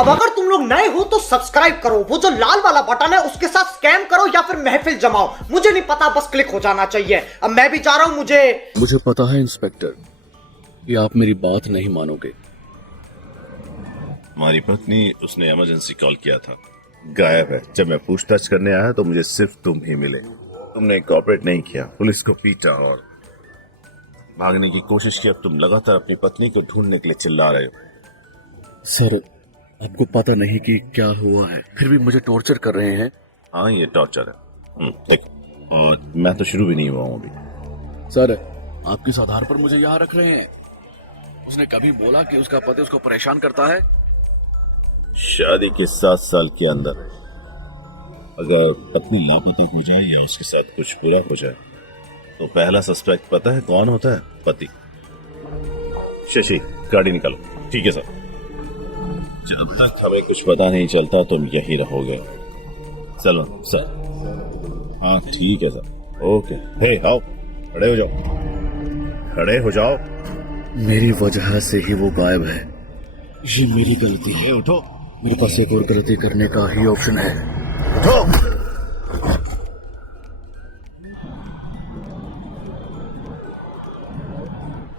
अब अगर तुम लोग नए हो तो सब्सक्राइब करो, वो जो लाल वाला बटन है उसके साथ स्कैम करो या फिर महफिल जमाओ, मुझे नहीं पता, बस क्लिक हो जाना चाहिए। अब मैं भी जा रहा हूँ। मुझे पता है इंस्पेक्टर, ये आप मेरी बात नहीं मानोगे। हमारी पत्नी, उसने इमरजेंसी कॉल किया था, गायब है। जब मैं पूछताछ करने आया तो मुझे सिर्फ तुम ही मिले। तुमने कोऑपरेट नहीं किया, पुलिस को पीटा और भागने की कोशिश की। अब तुम लगातार अपनी पत्नी को ढूंढने के लिए चिल्ला रहे हो। सर, आपको पता नहीं कि क्या हुआ है, फिर भी मुझे टॉर्चर कर रहे हैं। हाँ, ये टॉर्चर है। देख, और मैं तो शुरू भी नहीं हुआ हूँ अभी। सर, आप किस आधार पर मुझे यहाँ रख रहे हैं? उसने कभी बोला कि उसका पति उसको परेशान करता है? शादी के 7 साल के अंदर अगर पत्नी लापता हो जाए या उसके साथ कुछ बुरा हो जाए तो पहला सस्पेक्ट पता है कौन होता है? पति। शशि, गाड़ी निकालो। ठीक है सर। जब तक हमें कुछ पता नहीं चलता तुम यही रहोगे। चलो सर। हाँ ठीक है सर, ओके। हे आओ, खड़े हो जाओ, खड़े हो जाओ। मेरी वजह से ही वो गायब है, ये मेरी गलती है। उठो। मेरे पास एक और गलती करने का ही ऑप्शन है। उठो।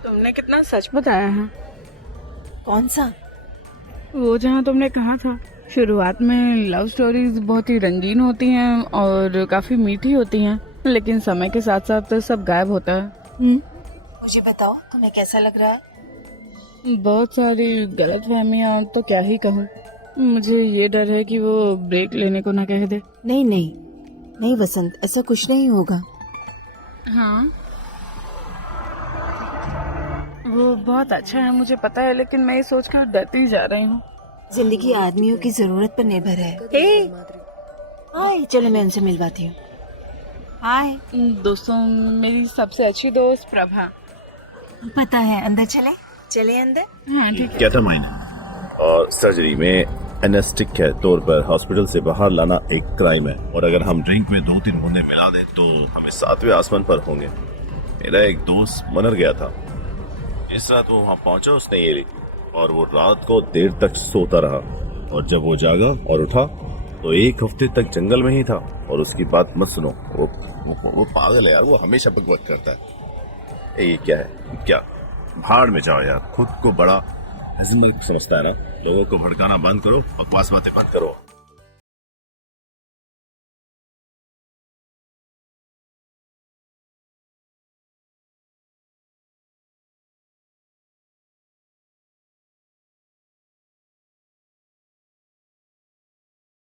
तुमने कितना सच बताया है। कौन सा? वो जहाँ तुमने कहा था शुरुआत में लव स्टोरीज बहुत ही रंगीन होती हैं और काफी मीठी होती हैं, लेकिन समय के साथ साथ सब गायब होता है। मुझे बताओ, तुम्हें कैसा लग रहा है? बहुत सारी गलतफहमियां, तो क्या ही कहूँ। मुझे ये डर है कि वो ब्रेक लेने को ना कह दे। नहीं नहीं नहीं वसंत, ऐसा कुछ नहीं होगा। हाँ, वो बहुत अच्छा है, मुझे पता है, लेकिन मैं ये सोचकर डरती जा रही हूँ। जिंदगी आदमियों की जरूरत पर निर्भर है। हाय, चलो मैं उनसे मिलवाती हूँ। हाय। दोस्तों, मेरी सबसे अच्छी दोस्त प्रभा। पता है, अंदर चले? चले अंदर। हाँ ठीक है। क्या था मायने? और सर्जरी में एनेस्टिक के तौर पर हॉस्पिटल से बाहर लाना एक क्राइम है, और अगर हम ड्रिंक में 2-3 बूंदे मिला दें तो हमें 7वें आसमान पर होंगे। मेरा एक दोस्त मर गया था। इस रात वो वहाँ पहुंचा, उसने ये ली और वो रात को देर तक सोता रहा, और जब वो जागा और उठा तो 1 हफ्ते तक जंगल में ही था। और उसकी बात मत सुनो, वो पागल है यार, वो हमेशा बकवास करता है। ये क्या है? क्या भाड़ में जाओ यार, खुद को बड़ा हजमत समझता है ना। लोगों को भड़काना बंद करो, बकवास बातें बंद करो।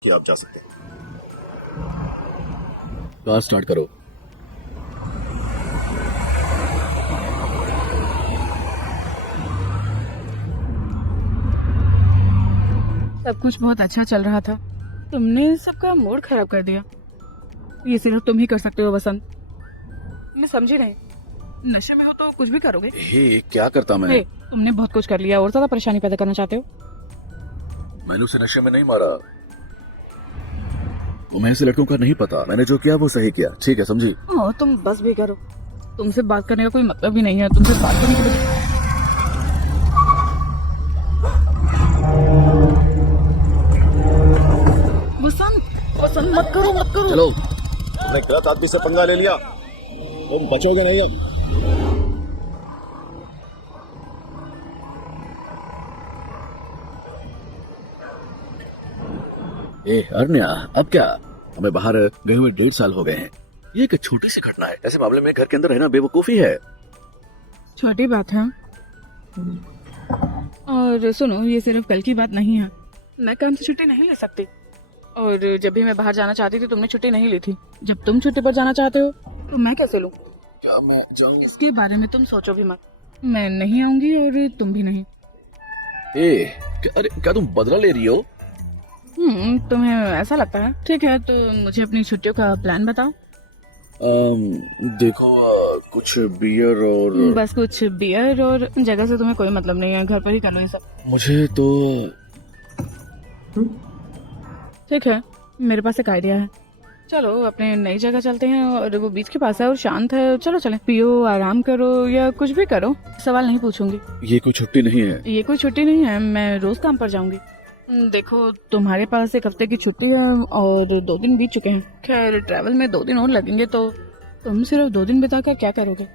कि आप जा सकते हैं। कार स्टार्ट करो। सब कुछ बहुत अच्छा चल रहा था, तुमने सबका मूड खराब कर दिया। ये सिर्फ तुम ही कर सकते हो वसंत। मैं समझी नहीं, नशे में हो तो कुछ भी करोगे। हे, क्या करता मैं? हे, तुमने बहुत कुछ कर लिया और ज्यादा परेशानी पैदा करना चाहते हो। मैंने उसे नशे में नहीं मारा। तुम्हें ऐसे लड़कों का नहीं पता, मैंने जो किया वो सही किया, ठीक है, समझी? तुम बस भी करो, तुमसे बात करने का कोई मतलब भी नहीं है। तुमसे बात करने के वसंत मत करो। चलो। तुमने गलत आदमी से पंगा ले लिया, तुम बचोगे नहीं अब। अरण्या, अब क्या? हमें बाहर गए हुए 1.5 साल हो गए हैं। ये एक छोटी सी घटना है, ऐसे मामले में घर के अंदर रहना बेवकूफी है। छोटी बात है। और सुनो, ये सिर्फ कल की बात नहीं है। मैं काम से छुट्टी नहीं ले सकती, और जब भी मैं बाहर जाना चाहती थी तुमने छुट्टी नहीं ली थी। जब तुम छुट्टी पर जाना चाहते हो तो मैं कैसे लूं? क्या मैं जाऊं? इसके बारे में तुम सोचो भी मत। मैं नहीं आऊंगी और तुम भी नहीं। अरे क्या तुम बदला ले रही हो? तुम्हें ऐसा लगता है? ठीक है, तो मुझे अपनी छुट्टियों का प्लान बताओ। देखो, कुछ बियर और बस कुछ बियर और जगह से तुम्हें कोई मतलब नहीं है, घर पर ही कर लो ये सब। मुझे तो ठीक है, मेरे पास एक आइडिया है। चलो अपने नई जगह चलते हैं, और वो बीच के पास है और शांत है। चलो चले, पियो, आराम करो या कुछ भी करो, सवाल नहीं पूछूंगी। ये कोई छुट्टी नहीं है। ये कोई छुट्टी नहीं है, मैं रोज काम पर जाऊंगी। देखो, तुम्हारे पास एक हफ्ते की छुट्टी है और 2 दिन बीत चुके हैं। खैर, ट्रैवल में 2 दिन और लगेंगे, तो तुम सिर्फ 2 दिन बिताकर क्या करोगे?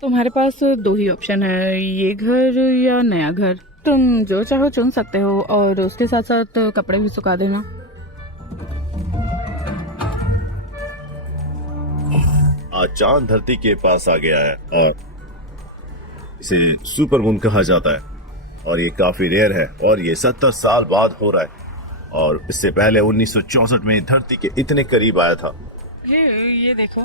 तुम्हारे पास 2 ही ऑप्शन है, ये घर या नया घर। तुम जो चाहो चुन सकते हो और उसके साथ साथ कपड़े भी सुखा देना। आज चांद धरती के पास आ गया है और इसे सुपर मून कहा जाता है और ये काफी रेयर है और ये 70 साल बाद हो रहा है और इससे पहले 1964 में धरती के इतने करीब आया था ये देखो,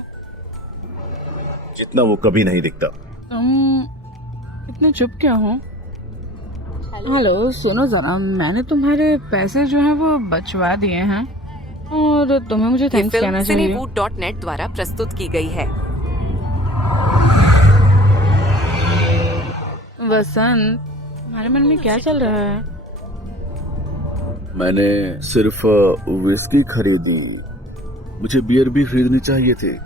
जितना वो कभी नहीं दिखता। तुम इतने चुप क्या हो? हेलो, सुनो जरा, मैंने तुम्हारे पैसे जो हैं वो बचवा दिए हैं और तुम्हें मुझे ये थैंक्स कहना फिल्म चाहिए। cinewood.net द्वारा प्रस्तुत की गई है। वसंत, तुम्हारे मन में क्या चल रहा है? मैंने सिर्फ विस्की खरीदी, मुझे बियर भी खरीदनी चाहिए थी।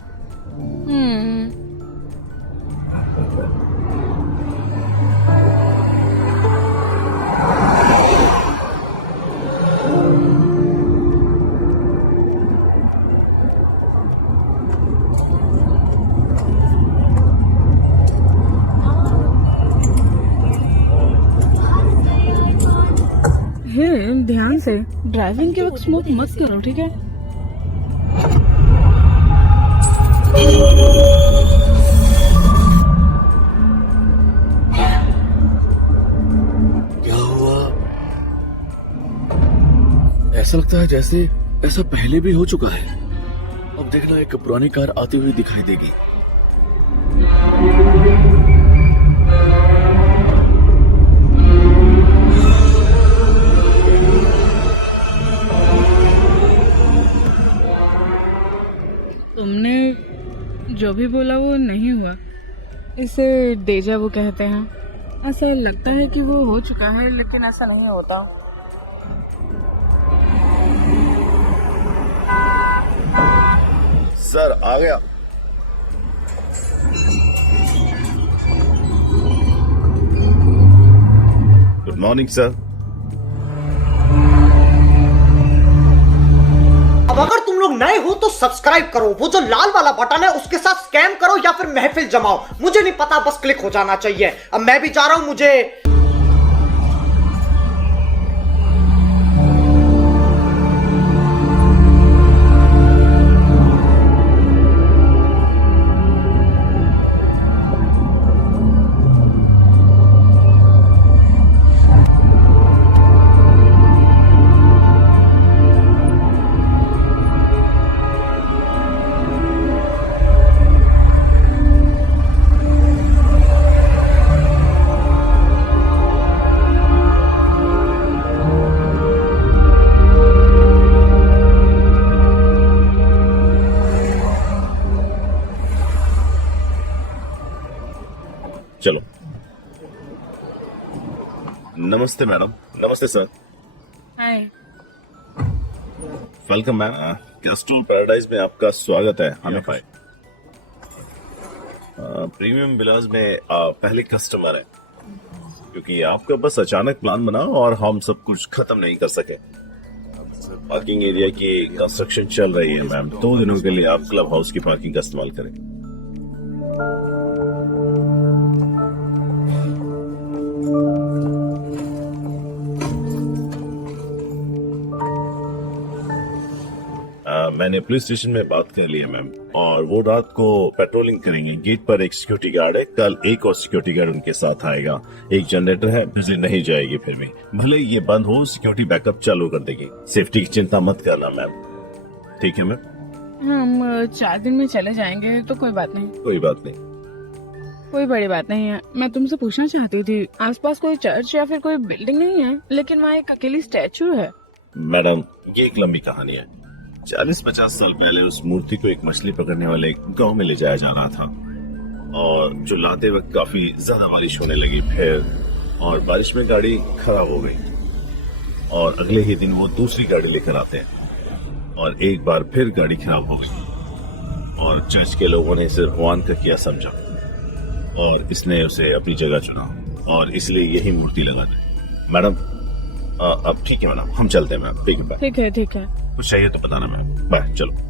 हे, ध्यान से ड्राइविंग के वक्त स्मोक मत करो, ठीक है? क्या हुआ? ऐसा लगता है जैसे ऐसा पहले भी हो चुका है। अब देखना, एक पुरानी कार आती हुई दिखाई देगी। तुमने जो भी बोला वो नहीं हुआ। इसे डेजा वू कहते हैं। ऐसा लगता है कि वो हो चुका है, लेकिन ऐसा नहीं होता। सर आ गया। Good morning sir. अब अगर तुम लोग नए हो तो सब्सक्राइब करो, वो जो लाल वाला बटन है उसके साथ स्कैम करो या फिर महफिल जमाओ, मुझे नहीं पता, बस क्लिक हो जाना चाहिए। अब मैं भी जा रहा हूं, मुझे चलो। नमस्ते मैडम। नमस्ते sir. Hi. Welcome ma'am. Castrol Paradise में आपका स्वागत है। हमें पाए प्रीमियम विलास में पहले कस्टमर है, क्योंकि आपका बस अचानक प्लान बना और हम सब कुछ खत्म नहीं कर सके। पार्किंग एरिया की कंस्ट्रक्शन चल रही है मैम। 2 दिनों के लिए आप क्लब हाउस की पार्किंग का इस्तेमाल करें। मैंने पुलिस स्टेशन में बात कर ली है मैम, और वो रात को पेट्रोलिंग करेंगे। गेट पर एक सिक्योरिटी गार्ड है, कल एक और सिक्योरिटी गार्ड उनके साथ आएगा। एक जनरेटर है, बिजली नहीं जाएगी, फिर भी भले ये बंद हो, सिक्योरिटी बैकअप चालू कर देगी। सेफ्टी की चिंता मत करना मैम, ठीक है मैम? हम 4 दिन में चले जाएंगे, तो कोई बात नहीं। कोई बात नहीं। कोई बड़ी बात नहीं है। मैं तुमसे पूछना चाहती थी, आसपास कोई चर्च या फिर कोई बिल्डिंग नहीं है, लेकिन वहाँ एक अकेली स्टैचू है। मैडम, ये एक लंबी कहानी है। 40-50 साल पहले उस मूर्ति को एक मछली पकड़ने वाले गांव में ले जाया जा रहा था, और जो लाते वक्त काफी ज्यादा बारिश होने लगी, फिर और बारिश में गाड़ी खराब हो गई, और अगले ही दिन वो दूसरी गाड़ी लेकर आते हैं, और एक बार फिर गाड़ी खराब हो गई, और चर्च के लोगों ने इसे भगवान का किया समझा, और इसने उसे अपनी जगह चुना, और इसलिए यही मूर्ति लगा दी। मैडम, अब ठीक है मैडम, हम चलते हैं मैम। ठीक है, बाय। ठीक है ठीक है। कुछ चाहिए तो बताना मैम। बाय, चलो।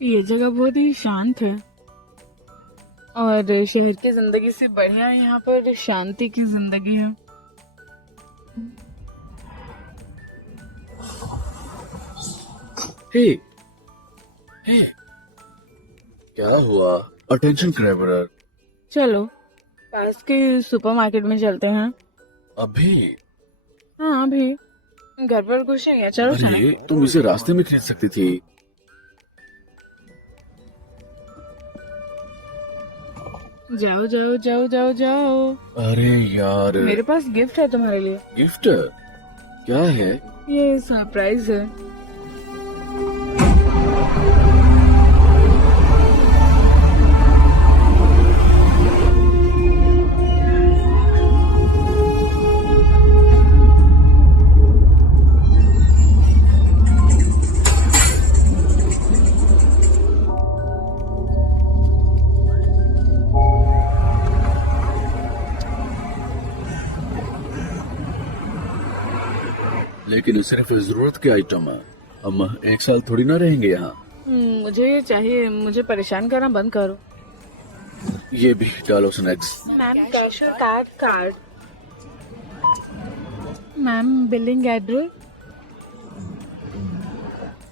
ये जगह बहुत ही शांत है और शहर की जिंदगी से बढ़िया यहाँ पर शांति की जिंदगी है। हे, हे, क्या हुआ? Attention grabber. चलो पास के सुपरमार्केट में चलते हैं। अभी? हाँ अभी घर पर कुछ नहीं है, चलो चलो। अरे तुम इसे रास्ते में खरीद सकती थी। जाओ जाओ जाओ जाओ जाओ। अरे यार, मेरे पास गिफ्ट है तुम्हारे लिए। गिफ्ट क्या है? ये सरप्राइज है। लेकिन सिर्फ जरूरत के आइटम है। हम एक साल थोड़ी ना रहेंगे यहाँ। मुझे ये चाहिए, मुझे परेशान करना बंद करो। ये भी डालो स्नैक्स। मैम कैश और card. Ma'am billing address.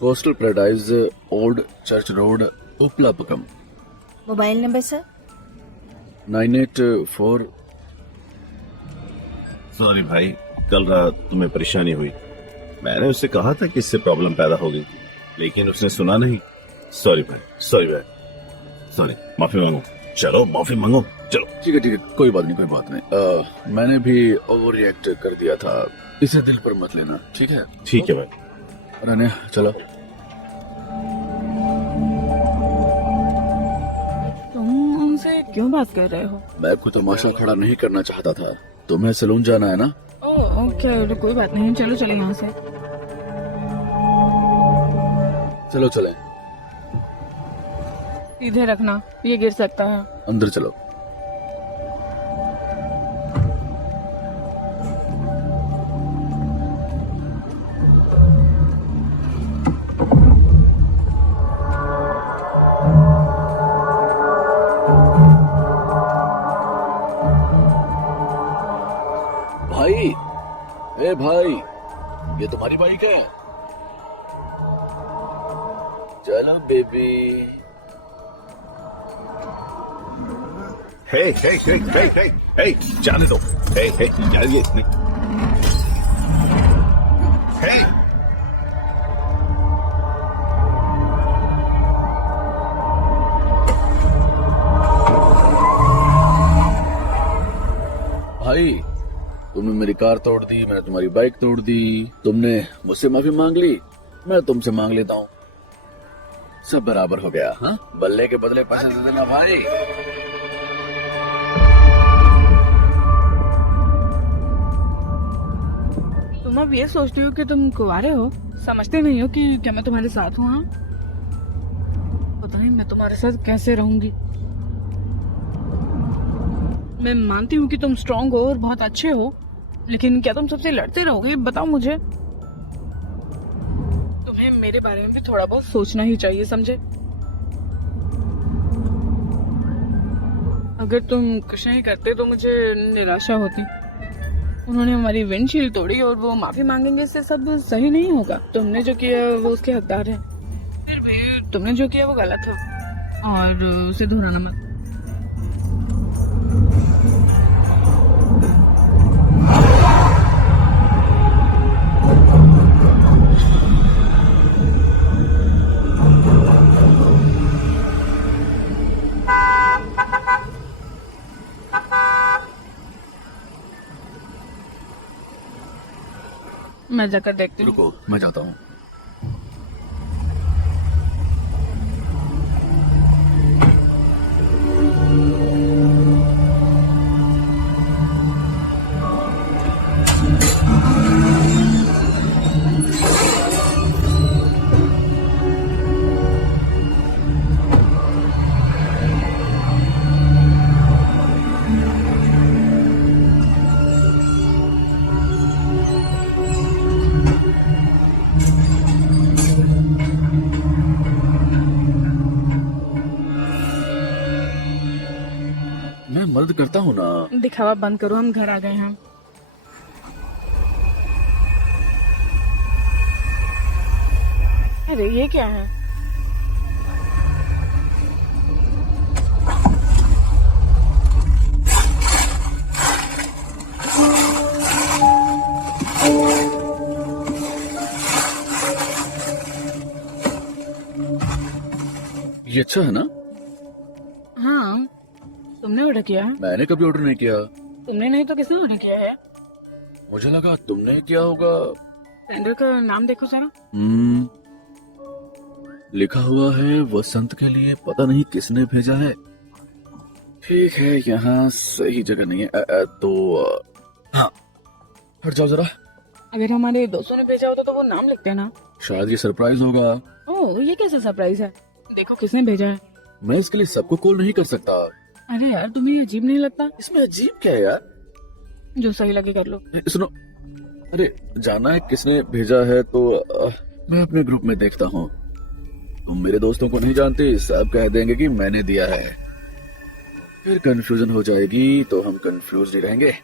Coastal Paradise, Old Church Road, उपलापकम। Mobile number sir? 984। सॉरी भाई, कल रात तुम्हें परेशानी हुई। मैंने उससे कहा था कि इससे प्रॉब्लम पैदा होगी, लेकिन उसने सुना नहीं। सॉरी भाई, सॉरी भाई, सॉरी। माफी मांगो। चलो माफी मांगो, चलो। ठीक है, कोई बात नहीं, कोई बात नहीं। मैंने भी ओवर रिएक्ट कर दिया था, इसे दिल पर मत लेना, ठीक है? ठीक है भाई। रहने चलो। तुम उनसे क्यों बात कर रहे हो? मैं को तमाशा खड़ा नहीं करना चाहता था। तुम्हें सैलून जाना है ना? ओके, कोई बात नहीं, चलो चलो यहाँ से। चलो चले। सीधे रखना, ये गिर सकता है। अंदर चलो। भाई, ए भाई, ये तुम्हारी बाइक है? चलो बेबी। हे हे हे हे हे हे, जाने दो। हे हे, यार ये नहीं। हे, भाई, तुमने मेरी कार तोड़ दी, मैंने तुम्हारी बाइक तोड़ दी। तुमने मुझसे माफी मांग ली, मैं तुमसे मांग लेता हूँ। सब बराबर हो गया। हाँ, बल्ले के बदले पैसे दे देना भाई। तुम अब ये सोचती हो कि तुम कुंवारे हो, समझते नहीं हो कि क्या मैं तुम्हारे साथ हूँ? हाँ, पता नहीं मैं तुम्हारे साथ कैसे रहूंगी। मैं मानती हूँ कि तुम स्ट्रांग हो और बहुत अच्छे हो, लेकिन क्या तुम सबसे लड़ते रहोगे? बताओ मुझे। तुम्हें मेरे बारे में भी थोड़ा बहुत सोचना ही चाहिए, समझे? अगर तुम कुछ नहीं करते तो मुझे निराशा होती। उन्होंने हमारी विंडशील्ड तोड़ी और वो माफी मांगेंगे, इससे सब सही नहीं होगा। तुमने जो किया वो उसके हकदार है, फिर भी तुमने जो किया वो गलत था और उसे दोहराना मत। मैं जाकर देखती हूँ। रुको, मैं जाता हूँ। बंद करता हूँ ना। दिखावा बंद करो, हम घर आ गए हैं। अरे ये क्या है? ये अच्छा है ना? हाँ, तुमने ऑर्डर किया है? मैंने कभी ऑर्डर नहीं किया। तुमने नहीं तो किसने ऑर्डर किया है? मुझे लगा तुमने किया होगा। सेंडर का नाम देखो जरा। लिखा हुआ है वसंत के लिए, पता नहीं किसने भेजा है। ठीक है, यहाँ सही जगह नहीं है। तो हाँ, हट जाओ जरा। अगर हमारे दोस्तों ने भेजा होता तो वो नाम लिखते ना। शायद ये सरप्राइज होगा। ओह, ये कैसा सरप्राइज है? देखो किसने भेजा है। मैं इसके लिए सबको कॉल नहीं कर सकता। अरे यार, तुम्हें अजीब नहीं लगता? इसमें अजीब क्या है यार? जो सही लगे कर लो। सुनो, अरे जाना है किसने भेजा है तो मैं अपने ग्रुप में देखता हूँ। तुम मेरे दोस्तों को नहीं जानते, सब कह देंगे कि मैंने दिया है, फिर कंफ्यूजन हो जाएगी तो हम कंफ्यूज ही रहेंगे।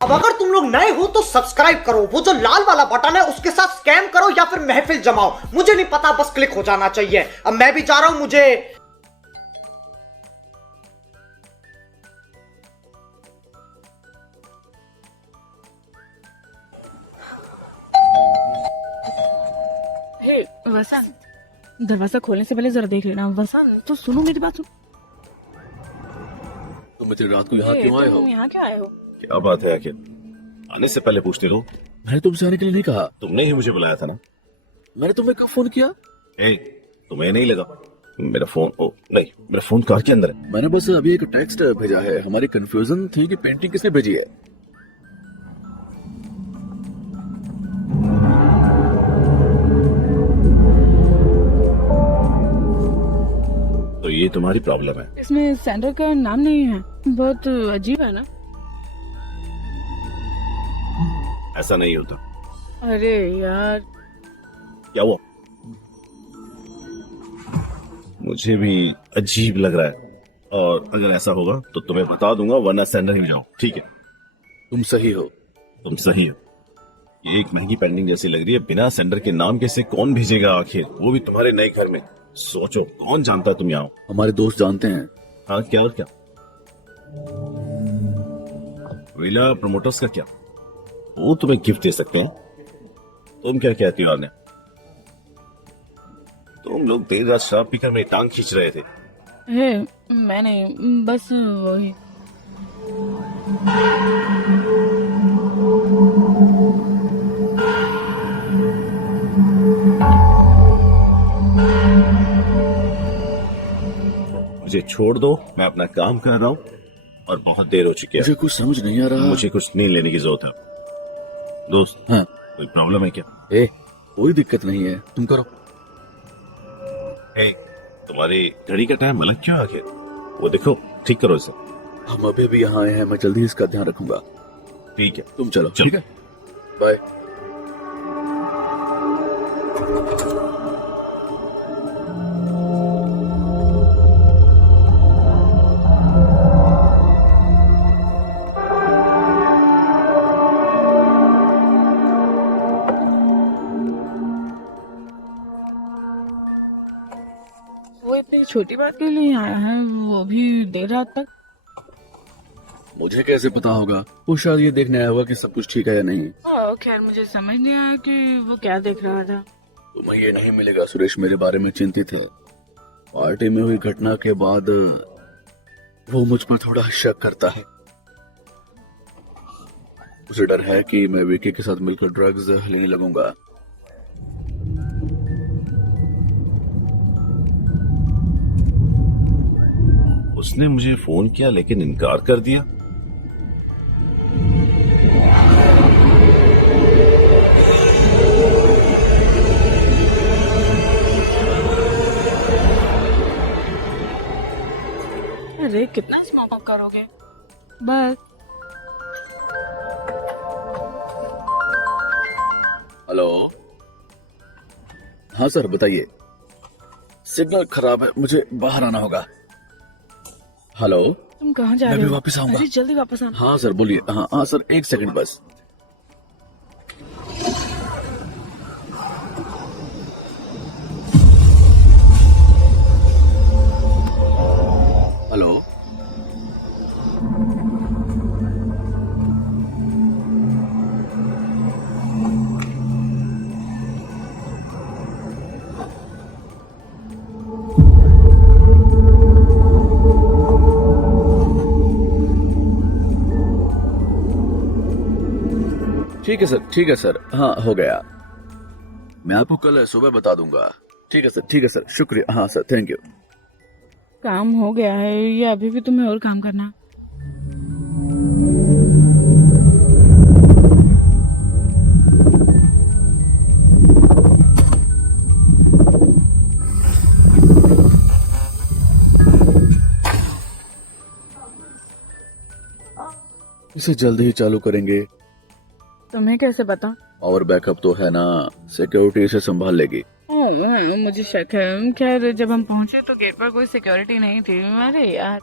अब अगर तुम लोग नए हो तो सब्सक्राइब करो, वो जो लाल वाला बटन है उसके साथ स्कैम करो या फिर महफिल जमाओ, मुझे नहीं पता, बस क्लिक हो जाना चाहिए। अब मैं भी जा रहा हूं, मुझे हे वसंत, दरवाजा खोलने से पहले जरा देख लेना। वसंत, तो सुनो मेरी बात। तुम इतनी रात को यहाँ क्यों आए हो? तुम यहाँ क्यों आए हो? क्या बात है आखिर? आने से पहले पूछते रहो। मैंने तुमसे आने के लिए नहीं कहा। तुमने ही मुझे बुलाया था ना। मैंने तुम्हें कब फोन किया? ए, तुम्हें नहीं लगा मेरा फोन? ओ नहीं, मेरा फोन कार के अंदर है। मैंने बस अभी एक टेक्स्ट भेजा है। हमारी कंफ्यूजन थी कि पेंटिंग किसने भेजी है। तो ये तुम्हारी प्रॉब्लम है। इसमें सेंडर का नाम नहीं है, बहुत अजीब है ना। ऐसा नहीं होता। अरे यार, क्या हुआ? मुझे भी अजीब लग रहा है, और अगर ऐसा होगा तो तुम्हें बता दूंगा, वरना सेंडर ही जाओ। ठीक है? तुम सही हो। तुम सही हो। ये एक महंगी पेंटिंग जैसी लग रही है। बिना सेंडर के नाम कैसे कौन भेजेगा आखिर, वो भी तुम्हारे नए घर में। सोचो, कौन जानता है तुम यहाँ हो? हमारे दोस्त जानते हैं। हाँ, क्या और क्या? विला प्रमोटर्स का क्या? वो तुम्हें गिफ्ट दे सकते हैं। तुम क्या कहती हो आने? तुम लोग देर रात शराब पीकर मेरी टांग खींच रहे थे। हे, मैंने बस वही। मुझे छोड़ दो, मैं अपना काम कर रहा हूँ और बहुत देर हो चुकी है। मुझे कुछ समझ नहीं आ रहा। मुझे कुछ नींद लेने की जरूरत है। दोस्त, हाँ। कोई प्रॉब्लम है क्या? ए, कोई दिक्कत नहीं है, तुम करो। हे, तुम्हारी घड़ी का टाइम अलग क्यों है आखिर? वो देखो, ठीक करो इसे। हम अभी भी यहाँ आए हैं, मैं जल्दी इसका ध्यान रखूंगा। ठीक है, तुम चलो। चलो। ठीक है, बाय। वो इतनी छोटी बात के लिए आया है, वो भी देर रात तक। मुझे कैसे पता होगा? वो शायद ये देखने आया होगा कि सब कुछ ठीक है या नहीं। खैर, मुझे समझ नहीं आया कि वो क्या देख रहा था। तुम्हें ये नहीं मिलेगा। सुरेश मेरे बारे में चिंतित है। पार्टी में हुई घटना के बाद वो मुझ पर थोड़ा शक करता है। उसे डर है कि मैं विकी के साथ मिलकर ड्रग्स लेने लगूंगा। उसने मुझे फोन किया लेकिन इनकार कर दिया। अरे, कितना स्मोक अप करोगे? बस। हेलो। हाँ सर, बताइए। सिग्नल खराब है, मुझे बाहर आना होगा। हेलो। तुम कहाँ जा मैं रहे भी हो? वापस आऊंगा। अरे, जल्दी वापस आना। हाँ सर, बोलिए। हाँ सर, एक सेकंड बस। हेलो। ठीक है सर, ठीक है सर। हाँ, हो गया। मैं आपको कल सुबह बता दूंगा। ठीक है सर, ठीक है सर, शुक्रिया। हाँ सर, थैंक यू। काम हो गया है या अभी भी तुम्हें और काम करना? इसे जल्द ही चालू करेंगे। तुम्हें कैसे पता? और बैकअप तो है ना, सिक्योरिटी इसे संभाल लेगी। मुझे शक है। खैर, जब हम पहुंचे तो गेट पर कोई सिक्योरिटी नहीं थी। अरे यार।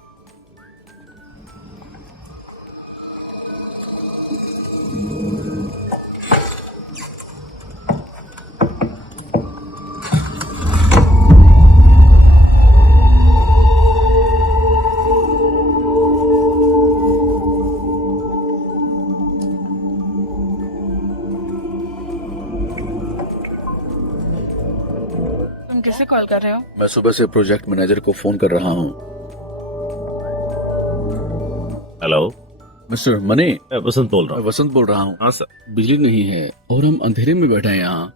तुम किसे कॉल कर रहे हो? मैं सुबह से प्रोजेक्ट मैनेजर को फोन कर रहा हूँ। हेलो मिस्टर मनी, मैं वसंत बोल रहा मैं हूँ। वसंत बोल रहा हूँ। हाँ सर। बिजली नहीं है और हम अंधेरे में बैठे हैं यहाँ।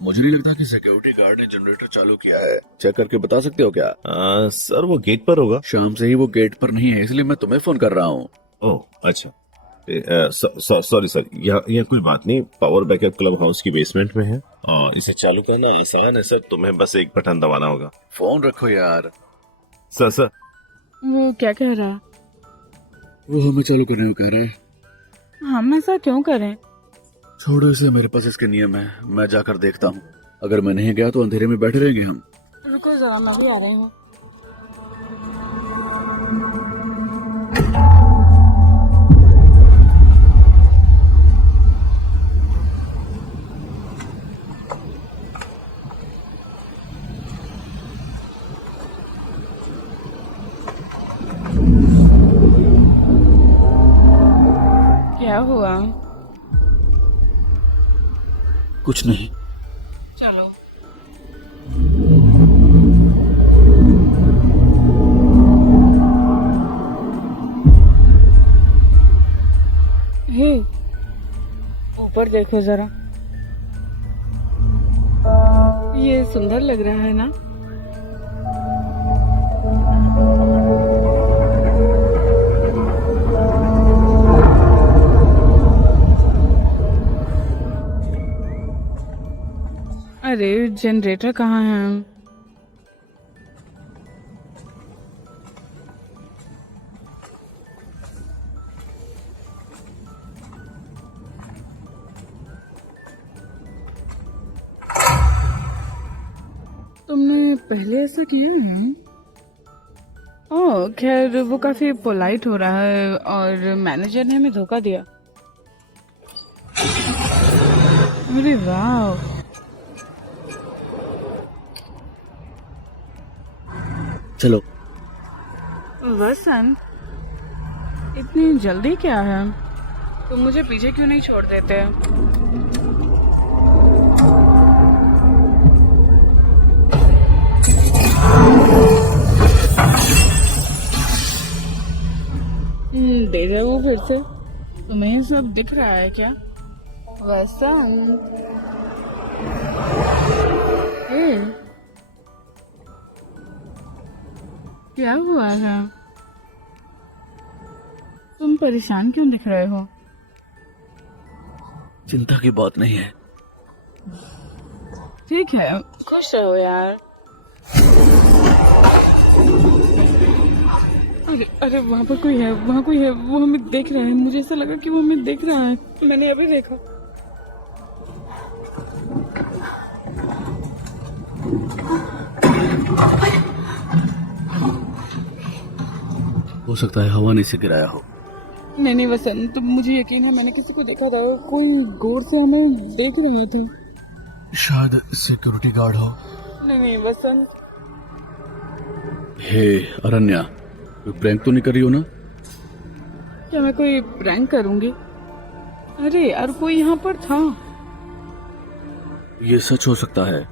मुझे नहीं लगता कि सिक्योरिटी गार्ड ने जनरेटर चालू किया है। चेक करके बता सकते हो क्या? सर वो गेट पर होगा। शाम से ही वो गेट पर नहीं है, इसलिए मैं तुम्हें फोन कर रहा हूँ। ओह अच्छा, सॉरी सर, यह कोई बात नहीं। पावर बैकअप क्लब हाउस की बेसमेंट में है और इसे चालू करना आसान है सर, तुम्हें बस एक बटन दबाना होगा। फोन रखो यार। सर वो क्या कह रहा है? वो हमें चालू करने को कह रहे हैं। हम ऐसा क्यों करें? छोड़ो इसे, मेरे पास इसके नियम है, मैं जाकर देखता हूँ। अगर मैं नहीं गया तो अंधेरे में बैठे रहेंगे हम। रुको जरा, मैं भी आ रही हूँ। क्या हुआ? कुछ नहीं। चलो। हे, ऊपर देखो जरा। ये सुंदर लग रहा है ना? अरे जनरेटर कहाँ है? तुमने पहले ऐसा किया है? ओह खैर, वो काफी पोलाइट हो रहा है और मैनेजर ने हमें धोखा दिया। अरे वाह, चलो। वसंत, इतनी जल्दी क्या है? तुम मुझे पीछे क्यों नहीं छोड़ देते? डेजावू फिर से? तुम्हें ये सब दिख रहा है क्या वसंत? क्या हुआ है? तुम परेशान क्यों दिख रहे हो? चिंता की बात नहीं है। ठीक है, खुश रहो यार। अरे अरे, वहाँ पर कोई है, वहाँ कोई है, वो हमें देख रहा है। मुझे ऐसा लगा कि वो हमें देख रहा है। मैंने अभी देखा। हो सकता है हवा ने इसे गिराया हो। नहीं वसंत, मुझे यकीन है मैंने किसी को देखा था। कोई गौर से हमें देख रहे थे। शायद सिक्योरिटी गार्ड हो। नहीं वसंत। हे अरण्या, कोई प्रैंक तो नहीं कर रही हो ना? क्या मैं कोई प्रैंक करूंगी? अरे यार, कोई यहाँ पर था। ये सच हो सकता है,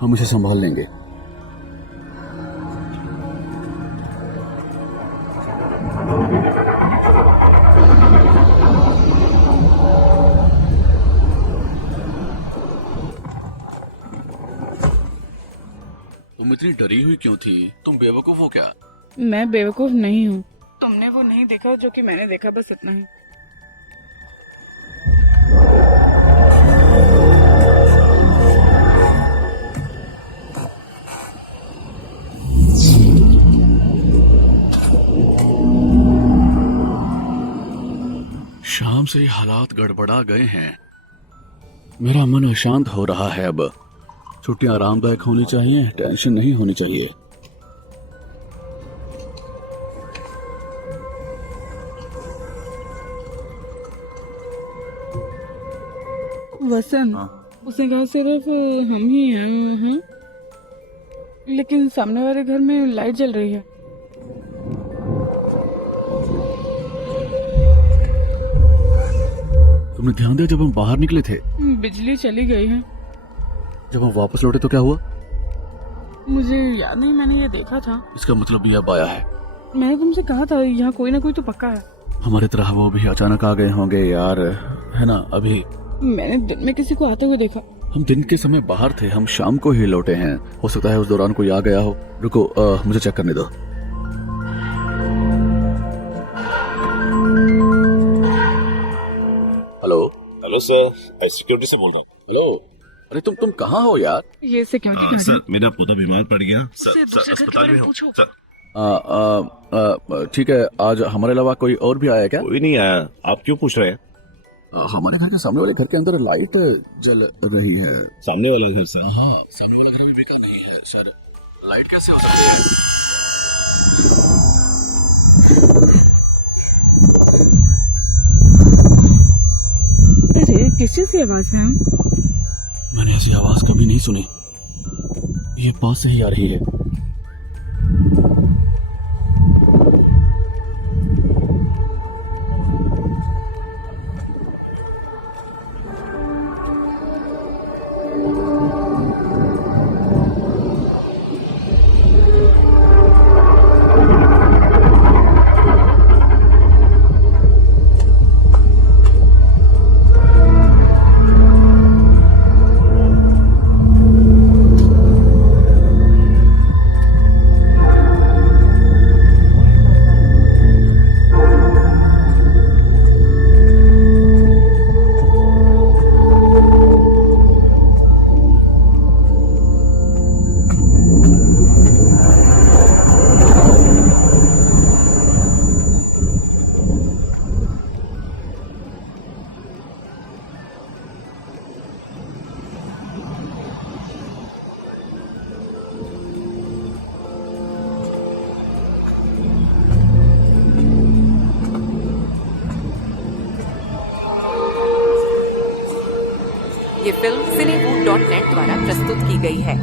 हम इसे संभाल लेंगे। तुम इतनी डरी हुई क्यों थी? तुम बेवकूफ हो क्या? मैं बेवकूफ नहीं हूँ। तुमने वो नहीं देखा जो कि मैंने देखा, बस इतना ही। शाम से हालात गड़बड़ा गए हैं। मेरा मन अशांत हो रहा है। अब छुट्टियां आरामदायक होनी चाहिए, टेंशन नहीं होनी चाहिए। वसंत, उसे घर सिर्फ हम ही हैं। हाँ? लेकिन सामने वाले घर में लाइट जल रही है। तुमने ध्यान दिया जब हम बाहर निकले थे? बिजली चली गई है। जब हम वापस लौटे तो क्या हुआ? मुझे याद नहीं, मैंने ये देखा था। इसका मतलब ये अब आया है। मैंने तुमसे कहा था यहाँ कोई ना कोई तो पक्का है। हमारी तरह वो भी अचानक आ गए होंगे यार, है ना? अभी मैंने दिन में किसी को आते हुए देखा। हम दिन के समय बाहर थे, हम शाम को ही लौटे हैं। हो सकता है उस दौरान कोई आ गया हो। रुको, मुझे चेक करने दो। हेलो हेलो सर, सिक्योरिटी से बोल रहा हूँ। हेलो, अरे तुम कहाँ हो यार? ये सिक्योरिटी सर, मेरा पोता बीमार पड़ गया। सर, अस्पताल में हूँ। सर, ठीक है, आज हमारे अलावा कोई और भी आया क्या? कोई नहीं आया। आप क्यों पूछ रहे हैं? हमारे घर के सामने वाले घर के अंदर लाइट जल रही है। सामने वाला घर सर? हाँ, सामने वाला घर भी बिका नहीं है सर। लाइट कैसे हो सकती है? अरे किस चीज की आवाज है? मैंने ऐसी आवाज कभी नहीं सुनी। ये पास से ही आ रही है। ये फिल्म cinewood.net द्वारा प्रस्तुत की गई है।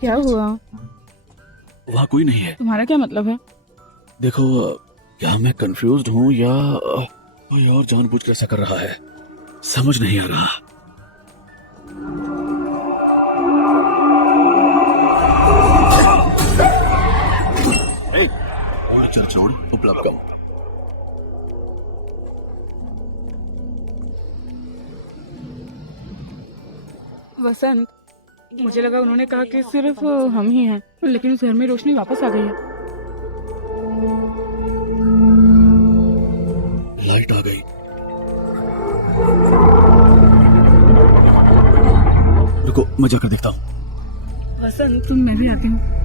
क्या हुआ? वहाँ कोई नहीं है। तुम्हारा क्या मतलब है? देखो, क्या मैं कंफ्यूज्ड हूँ या कोई और जानबूझ कर ऐसा कर रहा है, समझ नहीं आ रहा। चल छोड़, उपलब्ध कम। वसंत, मुझे लगा उन्होंने कहा कि सिर्फ हम ही हैं, लेकिन उस घर में रोशनी वापस आ गई है। लाइट आ गई। रुको, मैं जाकर देखता हूँ। वसंत, मैं भी आती हूँ।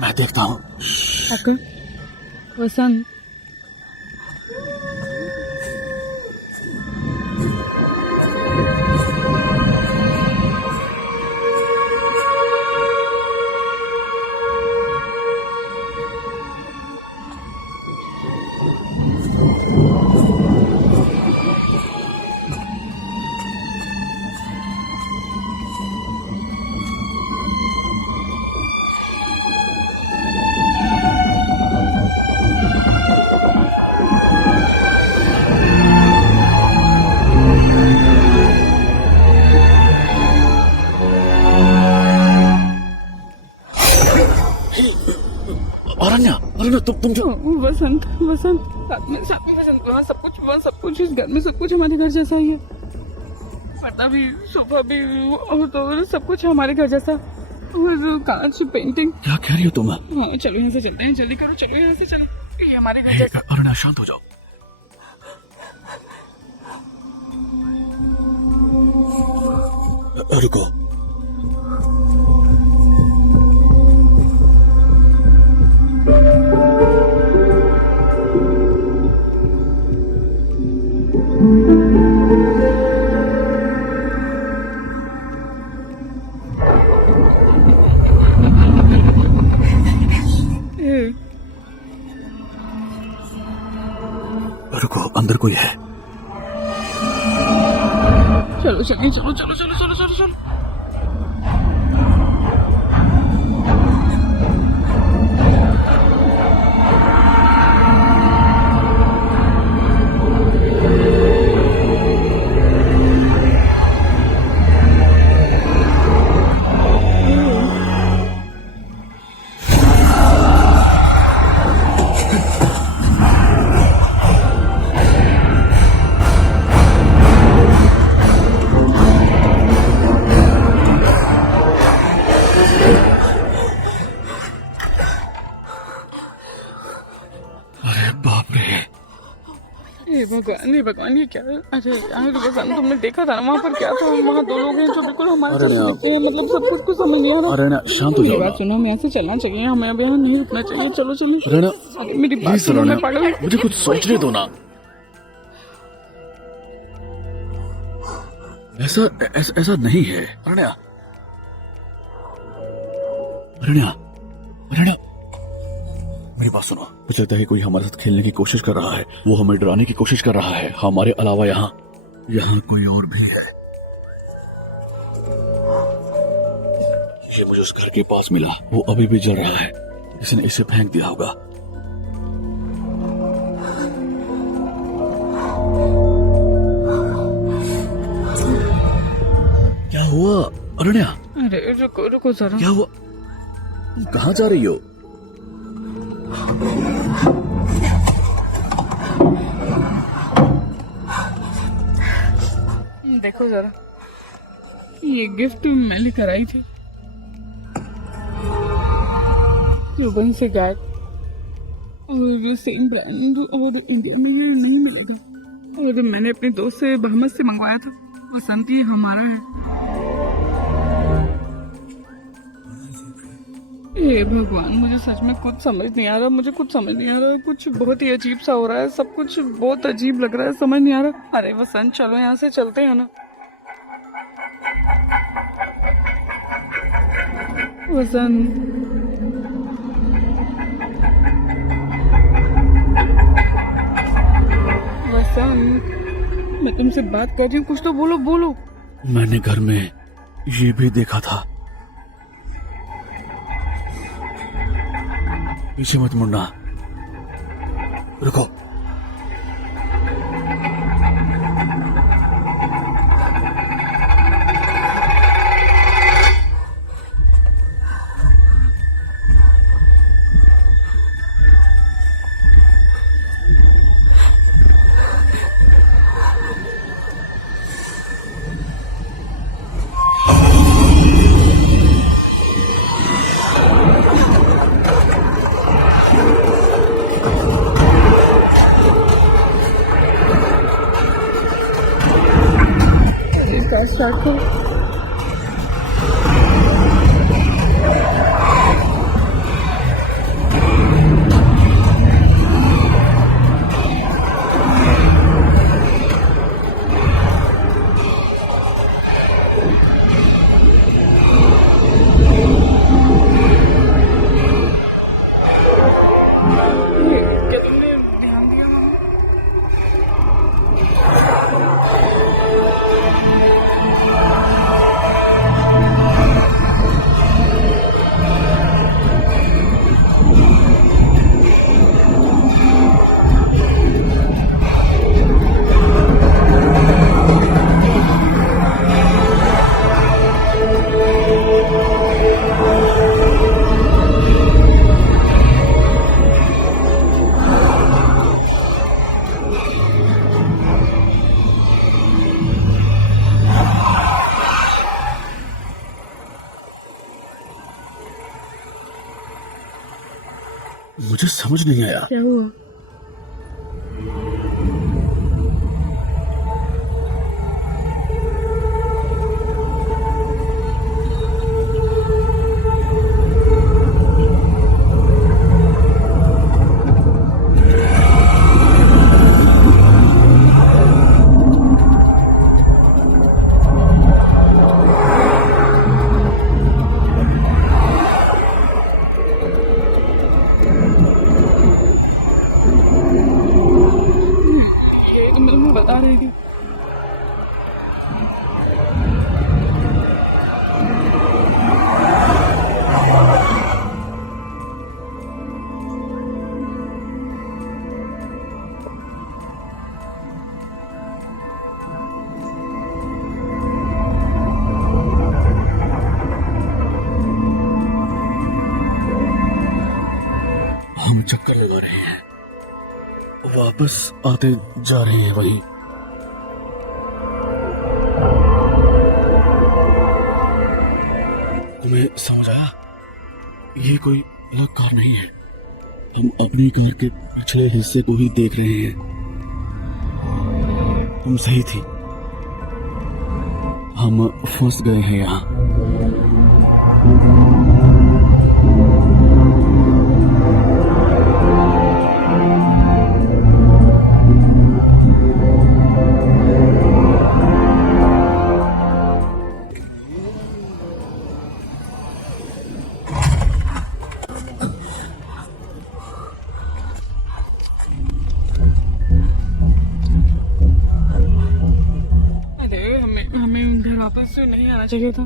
मैं देखता हूँ। अक्का, वसंत, अरण्या, तुम जो वसंत, वसंत, वहाँ सब कुछ इस घर में सब कुछ हमारे घर जैसा ही है। पता भी, सोफा भी, और तो सब कुछ हमारे घर जैसा, और कांच, पेंटिंग। क्या कह रही हो तुम? हाँ चलो यहाँ से चलते हैं, जल्दी करो, चलो यहाँ से चलो, ये हमारे घर जैसा। अरुणा शांत हो जाओ। रुको। रुको, अंदर कोई है। चलो चलो चलो चलो चलो चलो चलो चलो। हे भगवान ये क्या है? अरे यार बसंत, तुमने देखा था ना वहाँ पर क्या था? वहाँ दो लोग हैं जो बिल्कुल हमारे जैसे दिखते हैं, मतलब सब कुछ को समझ नहीं आ रहा। अरुणा शांत हो मेरी जाओ। बात सुनो, हमें ऐसे चलना चाहिए, हमें अब यहाँ नहीं रुकना चाहिए। चलो चलो अरुणा अरे मेरी बात सुनो, मैं पागल हूँ। मुझे कुछ सोचने दो ना। ऐसा ऐसा ऐसा नहीं है। अरुणा अरुणा अरुणा, मेरी बात सुनो। मुझे लगता है कोई हमारे साथ खेलने की कोशिश कर रहा है, वो हमें डराने की कोशिश कर रहा है। हमारे अलावा यहाँ कोई और भी है। ये मुझे उस घर के पास मिला, वो अभी भी जल रहा है। किसी ने इसे फेंक दिया होगा। क्या हुआ अरुणा? अरे रुको रुको जरा। क्या हुआ? कहाँ जा रही हो? देखो जरा, ये गिफ्ट मैं लेकर आई थी दुबई से गायब, और सेम ब्रांड, और इंडिया में ये नहीं मिलेगा। और मैंने अपने दोस्त से बहमत से मंगवाया था। वसंत ये हमारा है। हे भगवान, मुझे सच में कुछ समझ नहीं आ रहा, मुझे कुछ समझ नहीं आ रहा। कुछ बहुत ही अजीब सा हो रहा है, सब कुछ बहुत अजीब लग रहा है, समझ नहीं आ रहा। अरे वसंत चलो यहाँ से चलते हैं ना। वसंत वसंत, मैं तुमसे बात कर रही हूँ, कुछ तो बोलो बोलो। मैंने घर में ये भी देखा था। पीछे मत मुड़ना। रुको। स्टार्ट करो। क्या तुमने ध्यान दिया वहाँ? मुझे समझ नहीं आया। क्या हुआ? ये तो मैं बता रही थी। हम चक्कर लगा रहे हैं, वापस आते जा रहे हैं वहीं। तुम्हें समझ आया? ये कोई अलग कार नहीं है, हम अपनी कार के पिछले हिस्से को ही देख रहे हैं। तुम सही थी, हम फंस गए हैं यहाँ। अरे हमें घर वापस नहीं आना चाहिए था।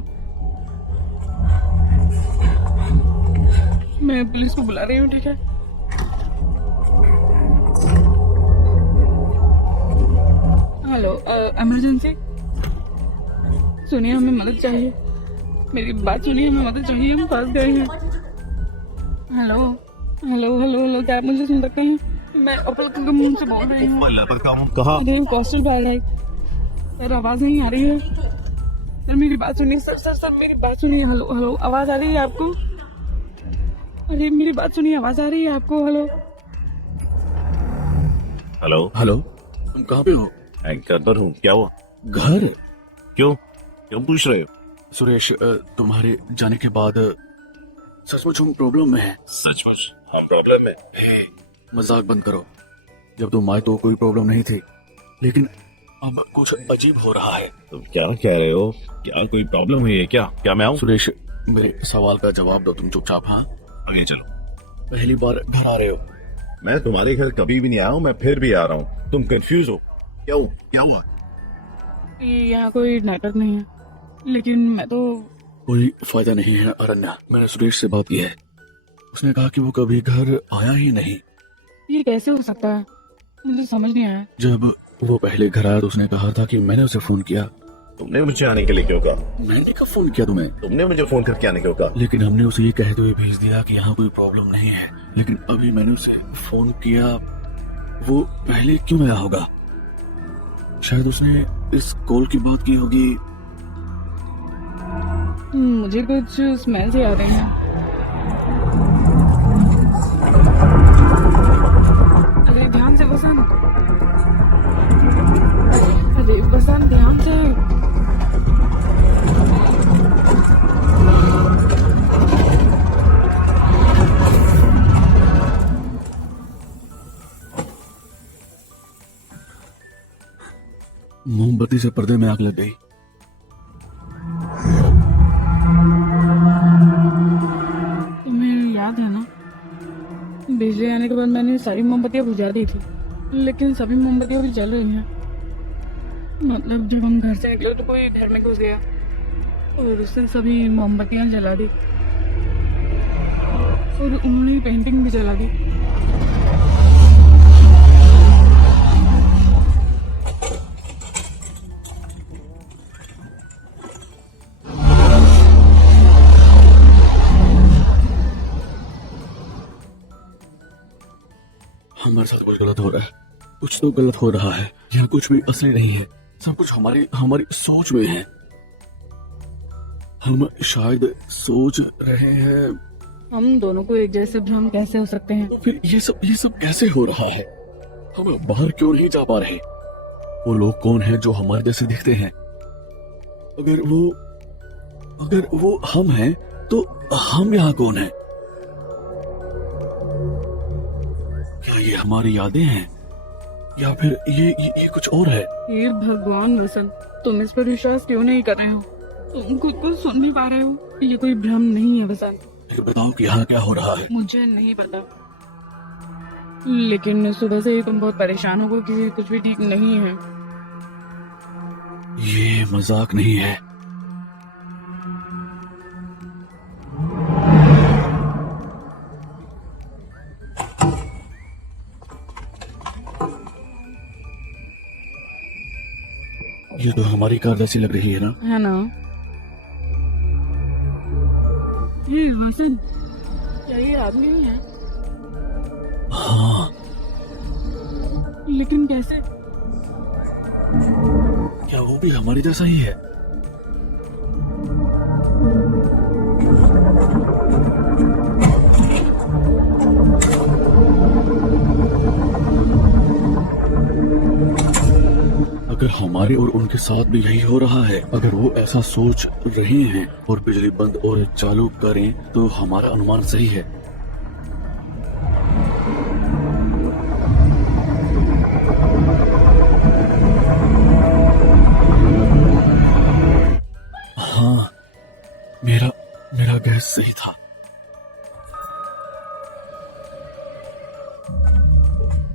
मैं पुलिस को बुला रही हूँ, ठीक है? Hello, emergency. सुनिए, हमें मदद चाहिए। मेरी बात सुनिए, हमें मदद चाहिए, हम फंस गए हैं। हेलो हेलो हेलो हेलो, क्या आप मुझे सुन सकते हैं? मैं अपल के मुंह से बोल रही हूँ। कहा? अरे कोस्टल पैराडाइज। सर, आवाज नहीं आ रही है। सर, मेरी बात सुनिए। सर, मेरी बात सुनिए। हेलो हेलो, आवाज आ रही है आपको? अरे मेरी बात सुनिए, आवाज आ रही है आपको? हेलो हेलो, हेलो, तुम कहाँ पे हो? एंकर पर हूँ। क्या हुआ? घर? क्यों क्यों पूछ रहे हो? सुरेश, तुम्हारे जाने के बाद सचमुच हम प्रॉब्लम में हैं। सचमुच हम प्रॉब्लम में? मजाक बंद करो। जब तुम आए तो कोई प्रॉब्लम नहीं थी, लेकिन अब कुछ अजीब हो रहा है। तुम क्या कह रहे हो? क्या कोई प्रॉब्लम हुई है? क्या मैं आऊँ? सुरेश, मेरे सवाल का जवाब दो तुम चुपचाप। हाँ, आगे चलो। पहली बार घर आ रहे हो? मैं तुम्हारे घर कभी भी नहीं आया हूँ, मैं फिर भी आ रहा हूँ। तुम कंफ्यूज हो? क्या हुआ? यहाँ कोई नाटक नहीं है, लेकिन मैं तो कोई फायदा नहीं है अरण्या। मैंने सुरेश से बात की है, उसने कहा कि वो कभी घर आया ही नहीं। ये कैसे हो सकता है? मुझे समझ नहीं आया। जब वो पहले घर आया तो उसने कहा था कि मैंने उसे फोन किया। तुमने मुझे आने के लिए क्यों कहा? मैंने कब फोन किया तुम्हें? तुमने मुझे फोन करके आने क्यों कहा? लेकिन हमने उसे ये कहते हुए भेज दिया कि यहाँ कोई प्रॉब्लम नहीं है। लेकिन अभी मैंने उसे फोन किया, वो पहले क्यों आया होगा? शायद उसने इस कॉल की बात की होगी। मुझे कुछ स्मेल से आ रही है। अरे ध्यान से बसंत, अरे बसंत ध्यान से। मोमबत्ती से पर्दे में आग लग गई। तुम्हें याद है ना, बिजली आने के बाद मैंने सारी मोमबत्तियां बुझा दी थी, लेकिन सभी मोमबत्तियां भी जल रही हैं। मतलब जब हम घर से निकले तो कोई घर में घुस गया और उसने सभी मोमबत्तियां जला दी और उन्होंने पेंटिंग भी जला दी। हमारे साथ कुछ गलत हो रहा है, कुछ तो गलत हो रहा है। यहाँ कुछ भी असली नहीं है, सब कुछ हमारी सोच में है। हम शायद सोच रहे हैं। हम दोनों को एक जैसे भ्रम कैसे हो सकते हैं? फिर ये सब कैसे हो रहा है? हम बाहर क्यों नहीं जा पा रहे? वो लोग कौन हैं जो हमारे जैसे दिखते हैं? अगर वो हम हैं तो हम यहाँ कौन हैं? क्या ये हमारी यादें हैं या फिर ये कुछ और है? हे भगवान वसंत, तुम इस पर विश्वास क्यों नहीं कर रहे हो? तुम खुद को सुन भी पा रहे हो? ये कोई भ्रम नहीं है वसंत। फिर बताओ कि यहाँ क्या हो रहा है? मुझे नहीं पता, लेकिन सुबह से ही तुम बहुत परेशान हो कि कुछ भी ठीक नहीं है। ये मजाक नहीं है। ये तो हमारी कार जैसी लग रही है ना? है ना? ये वसंत, क्या ये आदमी ही है? हाँ, लेकिन कैसे? क्या वो भी हमारी जैसा ही है? अगर हमारे और उनके साथ भी यही हो रहा है, अगर वो ऐसा सोच रहे हैं और बिजली बंद और चालू करें तो हमारा अनुमान सही है। हाँ, मेरा गैस सही था।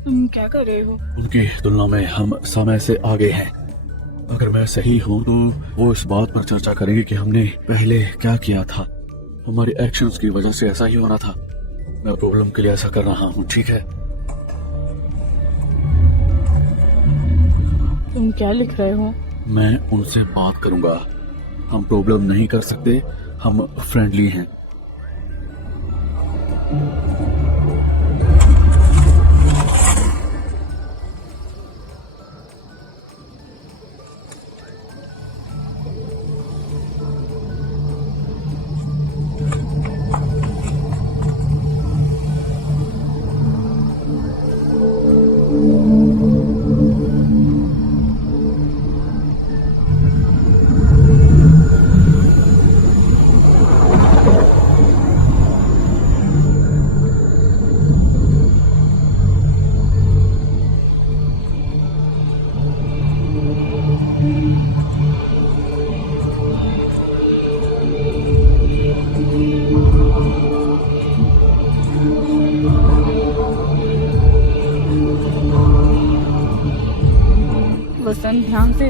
तुम क्या कर रहे हो? उनकी तुलना में हम समय से आगे हैं। अगर मैं सही हूं तो वो इस बात पर चर्चा करेंगे कि हमने पहले क्या किया था। हमारे एक्शंस की वजह से ऐसा ही होना था। मैं प्रॉब्लम के लिए ऐसा कर रहा हूं, ठीक है? तुम क्या लिख रहे हो? मैं उनसे बात करूंगा। हम प्रॉब्लम नहीं कर सकते, हम फ्रेंडली हैं। वसंत, ध्यान से।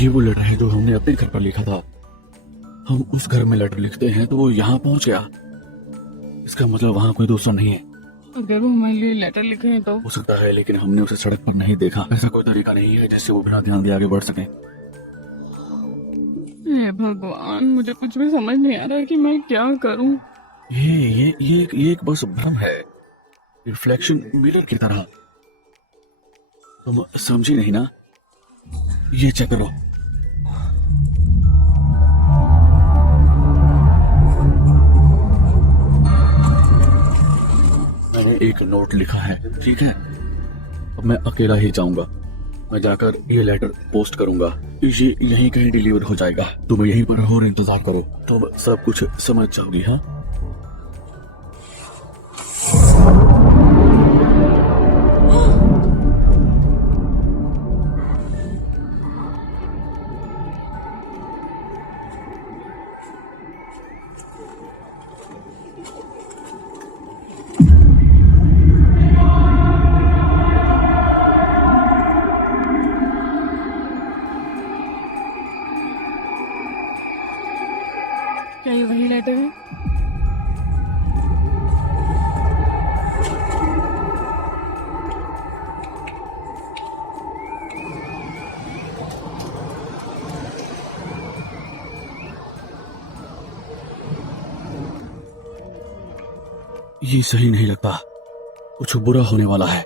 ये वो लेटर है जो हमने अपने घर पर लिखा था। हम उस घर में लेटर लिखते हैं तो वो यहाँ पहुंच गया। इसका मतलब वहाँ कोई दूसरा नहीं है। अगर वो हमारे लिए लेटर लिखे हैं तो? हो सकता है, लेकिन हमने उसे सड़क पर नहीं देखा। ऐसा कोई तरीका नहीं है जिससे वो बिना ध्यान दिए आगे बढ़ सके। हे भगवान, मुझे कुछ भी समझ नहीं आ रहा है कि मैं क्या करूं। ये एक बस भ्रम है, रिफ्लेक्शन मिरर की तरह। तुम समझी नहीं ना? ये चेक करो। मैंने एक नोट लिखा है, ठीक है? अब मैं अकेला ही जाऊंगा। मैं जाकर ये लेटर पोस्ट करूंगा। ये यहीं कहीं डिलीवर हो जाएगा। तुम यहीं पर और इंतजार करो, तुम सब कुछ समझ जाओगी। हाँ, क्या ये वही लेटर है? ये सही नहीं लगता, कुछ बुरा होने वाला है।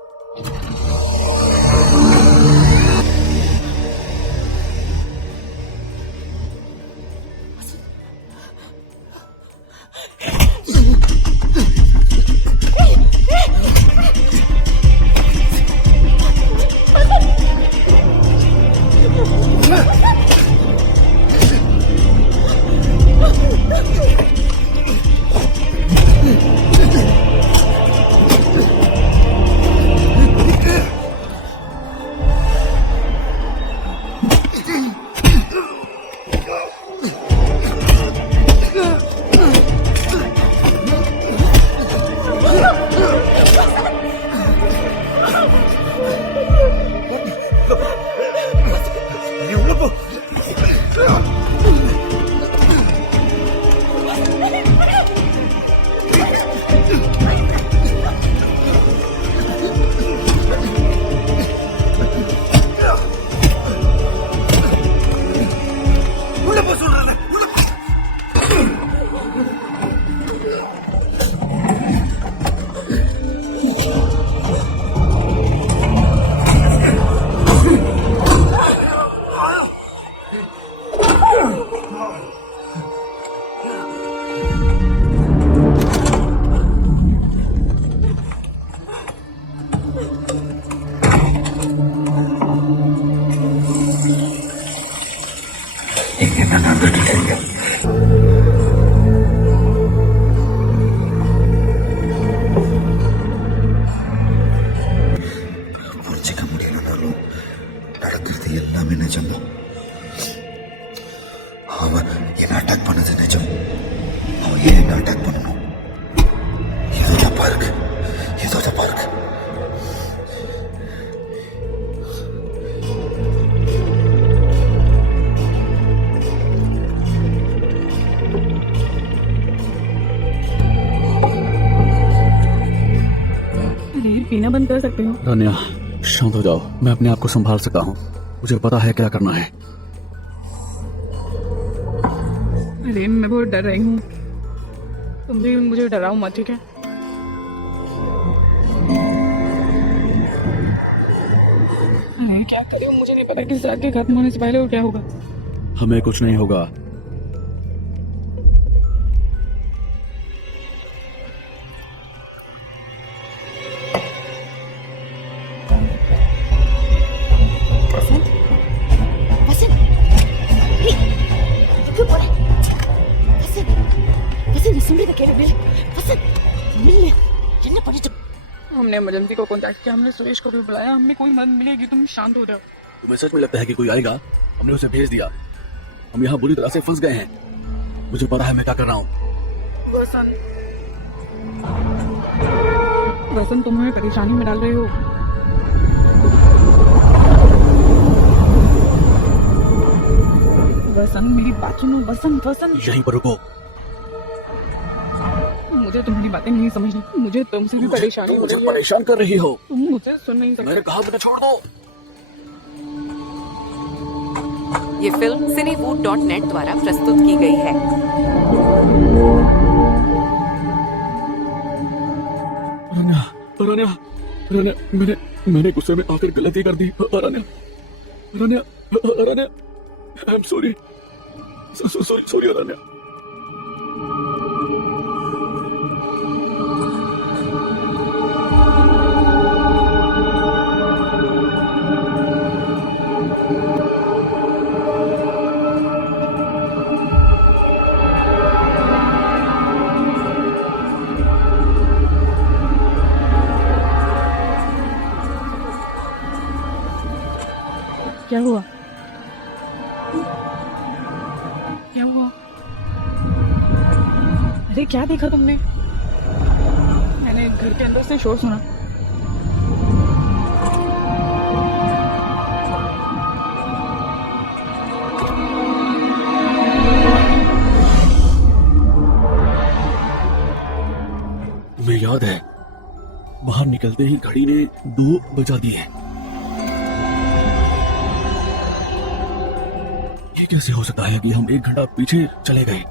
namin niajam ಅವನು ಈ ನಾಟಕ ಬನ್ನೋದು ನಿಜ ಅವನು ಏ ನಾಟಕ ಬನ್ನೋ ಇದೊಂದು ಪಾರ್ಕ್ पीना बंद कर सकते हो? रन्या शांत हो जाओ, मैं अपने आप को संभाल सकता हूँ, मुझे पता है क्या करना है। रेन, मैं बहुत डर रही हूँ, तुम भी मुझे डराओ मत, ठीक है? अरे क्या करूँ, मुझे नहीं पता किस रात के खत्म होने से पहले वो क्या होगा। हमें कुछ नहीं होगा। हमने इमरजेंसी को कांटेक्ट किया, हमने सुरेश को भी बुलाया, हमें कोई मदद मिलेगी, तुम शांत हो जाओ। तुम्हें सच में लगता है कि कोई आएगा? हमने उसे भेज दिया, हम यहाँ बुरी तरह से फंस गए हैं, मुझे पता है मैं क्या कर रहा हूँ। वसंत तुम हमें परेशानी में डाल रहे हो। वसंत मेरी बात सुनो, वसंत यहीं पर रुको। मुझे तुम्हारी बातें नहीं समझनी, मुझे तुमसे भी परेशानी हो रही है। परेशान कर रही हो, तुम मुझे सुन नहीं सकते। मैंने कहा मुझे छोड़ दो। ये फिल्म cinewood.net द्वारा प्रस्तुत की गई है। रन्या, मैंने गुस्से में आकर गलती कर दी। रन्या, आई एम सॉरी, रन्या। क्या हुआ? अरे क्या देखा तुमने? मैंने घर के अंदर से शोर सुना। तुम्हें याद है, बाहर निकलते ही घड़ी ने 2 बजा दिए। ये कैसे हो सकता है कि हम 1 घंटा पीछे चले गए?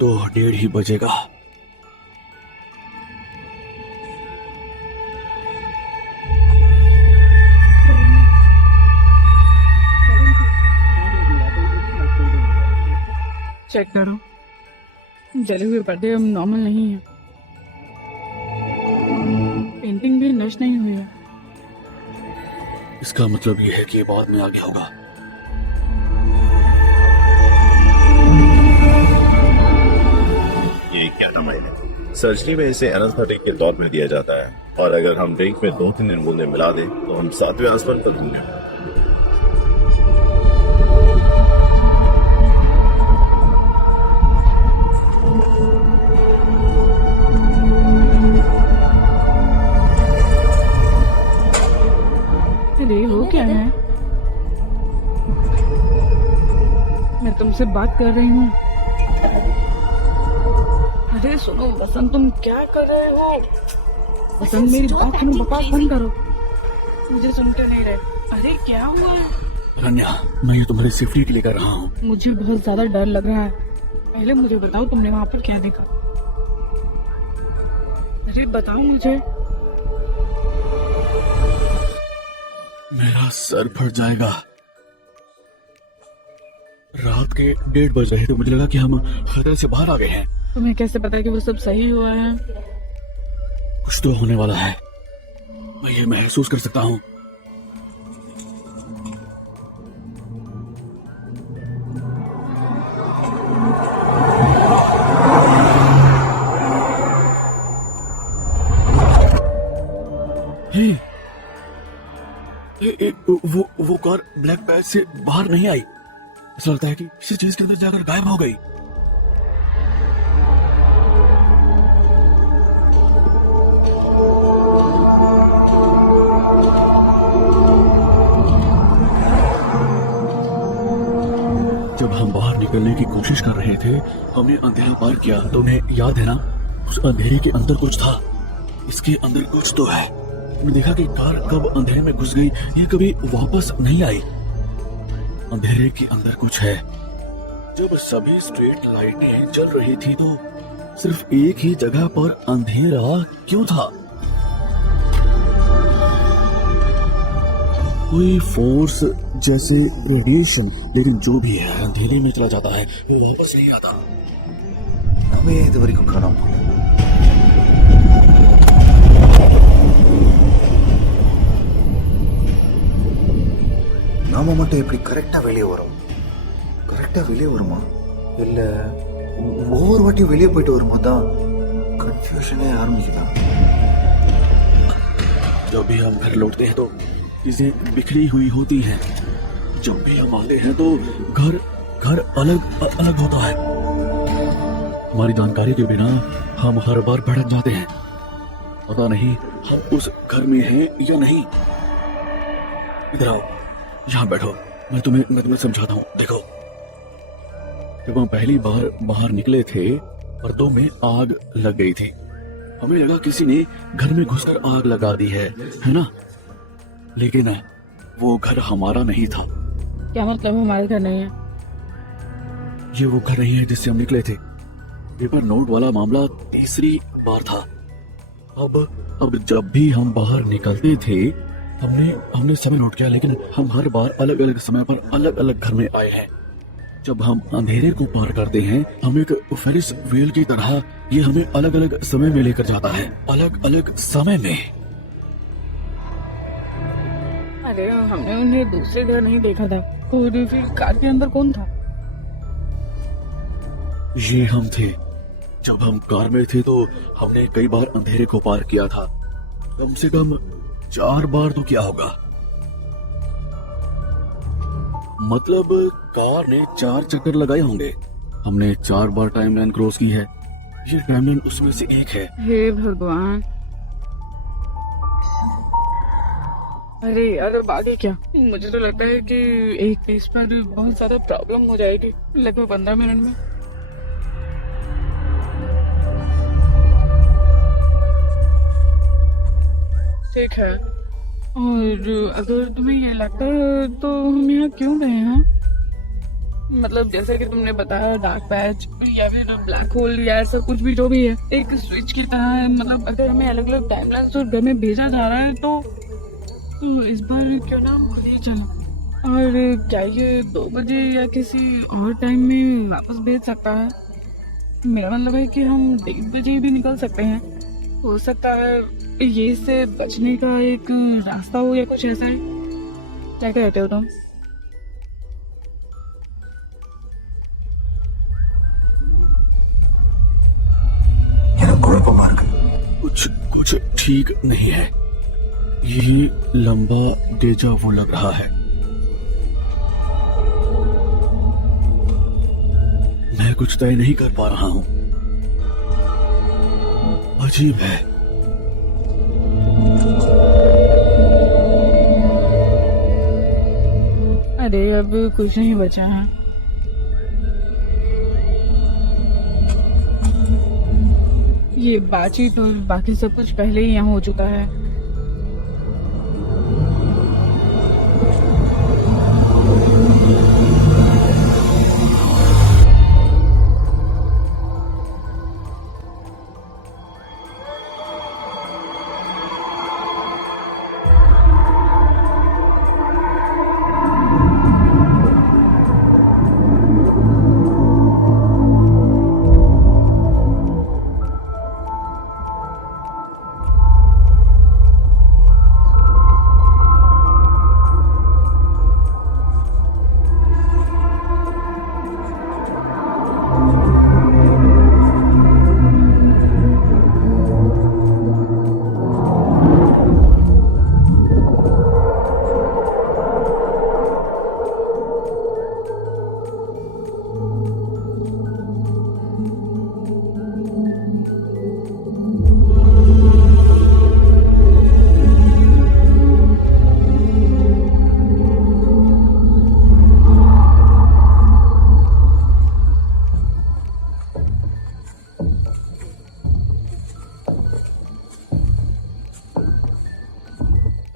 तो 1:30 ही बजेगा। चेक करो, जले हुए पर्दे अब नॉर्मल नहीं है, पेंटिंग भी नष्ट नहीं हुई है। इसका मतलब ये है कि ये बाद में आ गया होगा। ये कैटामाइन है। सर्जरी में इसे एनेस्थेटिक के तौर पर दिया जाता है और अगर हम ड्रिंक में 2-3 बूंदे मिला दें तो हम 7वें आसमान पर होंगे। अरे वो क्या है? मैं तुमसे बात कर रही हूँ। अरे सुनो वसंत, तुम क्या कर रहे हो? वसंत मेरी बात सुनो, बकवास बंद करो, मुझे सुनते नहीं रहे। अरे क्या हुआ? रन्या, मैं ये तुम्हारी सेफ्टी के लिए कर रहा हूँ। मुझे बहुत ज्यादा डर लग रहा है। पहले मुझे बताओ तुमने वहाँ पर क्या देखा? अरे बताओ मुझे। मेरा सर फट जाएगा। रात के 1:30 बज रहे थे, मुझे लगा कि हम खतरे से बाहर आ गए हैं। तुम्हें कैसे पता है कि वो सब सही हुआ है? कुछ तो होने वाला है, मैं ये महसूस कर सकता हूँ। हे, वो कार ब्लैक पैच से बाहर नहीं आई। ऐसा लगता है कि किसी चीज के अंदर जाकर गायब हो गई। जब हम बाहर निकलने की कोशिश कर रहे थे, हमने अंधेरा पार किया। तुम्हें याद है ना, उस अंधेरे के अंदर कुछ था। इसके अंदर कुछ तो है। मैंने देखा कि कार कब अंधेरे में घुस गई, ये कभी वापस नहीं आई। अंधेरे के अंदर कुछ है। जब सभी स्ट्रीट लाइटें जल रही थी तो सिर्फ एक ही जगह पर अंधेरा क्यों था? कोई फोर्स जैसे रेडिएशन, लेकिन जो भी है अंधेरे में चला जाता है, वो वापस नहीं आता। நாம ஏன் இது வரைக்கும் காணாம போல? நாம மட்டும் எப்படி கரெக்டா வெளியே வரோம்? கரெக்டா வெளியே வருமா இல்ல ஒவ்வொரு வாட்டியும் வெளியே போயிட்டு வருமா தான் कंफ्यूजन आरंभिला। जब भी हम घर लौटते हैं तो चीजें बिखरी हुई होती हैं। जब भी हम आते हैं तो घर अलग अलग होता है। हमारी जानकारी के बिना हम हर बार भटक जाते हैं। पता नहीं हम उस घर में हैं या नहीं। इधर आओ, यहाँ बैठो, मैं तुम्हें समझाता हूँ। देखो, जब हम पहली बार बाहर निकले थे, पर्दों में आग लग गई थी। हमें लगा किसी ने घर में घुसकर आग लगा दी है ना? लेकिन वो घर हमारा नहीं था। क्या मतलब हमारे घर नहीं है? ये वो घर नहीं है जिससे हम निकले थे। पेपर नोट वाला मामला तीसरी बार था। अब जब भी हम बाहर निकलते थे, हमने समय नोट किया, लेकिन हम हर बार अलग अलग समय पर अलग अलग घर में आए हैं। जब हम अंधेरे को पार करते हैं, हम एक फेरिस व्हील की तरह ये हमें अलग अलग समय में लेकर जाता है। अलग अलग समय में। अरे हमने उन्हें दूसरे घर नहीं देखा था, और फिर कार के अंदर कौन था? ये हम थे। जब हम कार में थे तो हमने कई बार अंधेरे को पार किया था। कम से कम 4 बार तो किया होगा। मतलब कार ने 4 चक्कर लगाए होंगे। हमने 4 बार टाइमलाइन क्रॉस की है। ये टाइमलाइन उसमें से एक है। हे भगवान। अरे यार, अब आगे क्या? मुझे तो लगता है कि एक पीस पर भी बहुत ज्यादा प्रॉब्लम हो जाएगी, लगभग 15 मिनट में। ठीक है, और अगर तुम्हें ये लगता है तो हम यहाँ क्यों गए हैं? मतलब जैसे कि तुमने बताया डार्क पैच या फिर ब्लैक होल या ऐसा कुछ भी जो भी है एक स्विच की तरह है। मतलब अगर हमें अलग अलग टाइमलाइन और घर में भेजा जा रहा है तो इस बार क्यों ना हम खुद ही चलें। और क्या ये 2 बजे या किसी और टाइम में वापस भेज सकता है? मेरा मतलब है कि हम 1:30 बजे भी निकल सकते हैं। हो सकता है ये इससे बचने का एक रास्ता हो या कुछ ऐसा है। क्या कहते हो तुम? कुछ कुछ ठीक नहीं है। ये लंबा डेजा वो लग रहा है। मैं कुछ तय नहीं कर पा रहा हूँ। अजीब है। अरे अब कुछ नहीं बचा है। ये बातचीत और बाकी सब कुछ पहले ही यहाँ हो चुका है।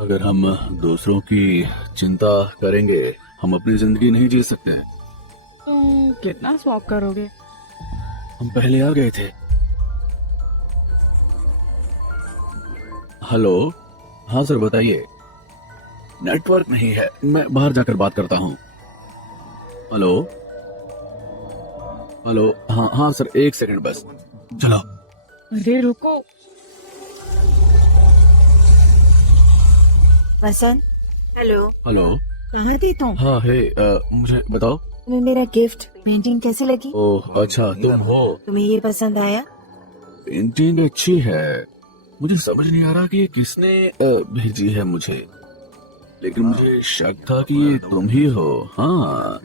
अगर हम दूसरों की चिंता करेंगे हम अपनी जिंदगी नहीं जी सकते हैं। तुम कितना स्वैप करोगे? हम पहले आ गए थे। हेलो, हाँ सर बताइए। नेटवर्क नहीं है, मैं बाहर जाकर बात करता हूँ। हेलो हेलो, हाँ हाँ सर 1 सेकंड बस। चलो। अरे रुको। वसंत, हेलो। हेलो, कहाँ थी तुम? हाँ है, मुझे बताओ। तुम्हें मेरा गिफ्ट पेंटिंग कैसी लगी? ओह अच्छा, तुम हो। तुम्हें ये पसंद आया? पेंटिंग अच्छी है। मुझे समझ नहीं आ रहा कि ये किसने भेजी है मुझे, लेकिन मुझे शक था कि ये तुम ही हो। हाँ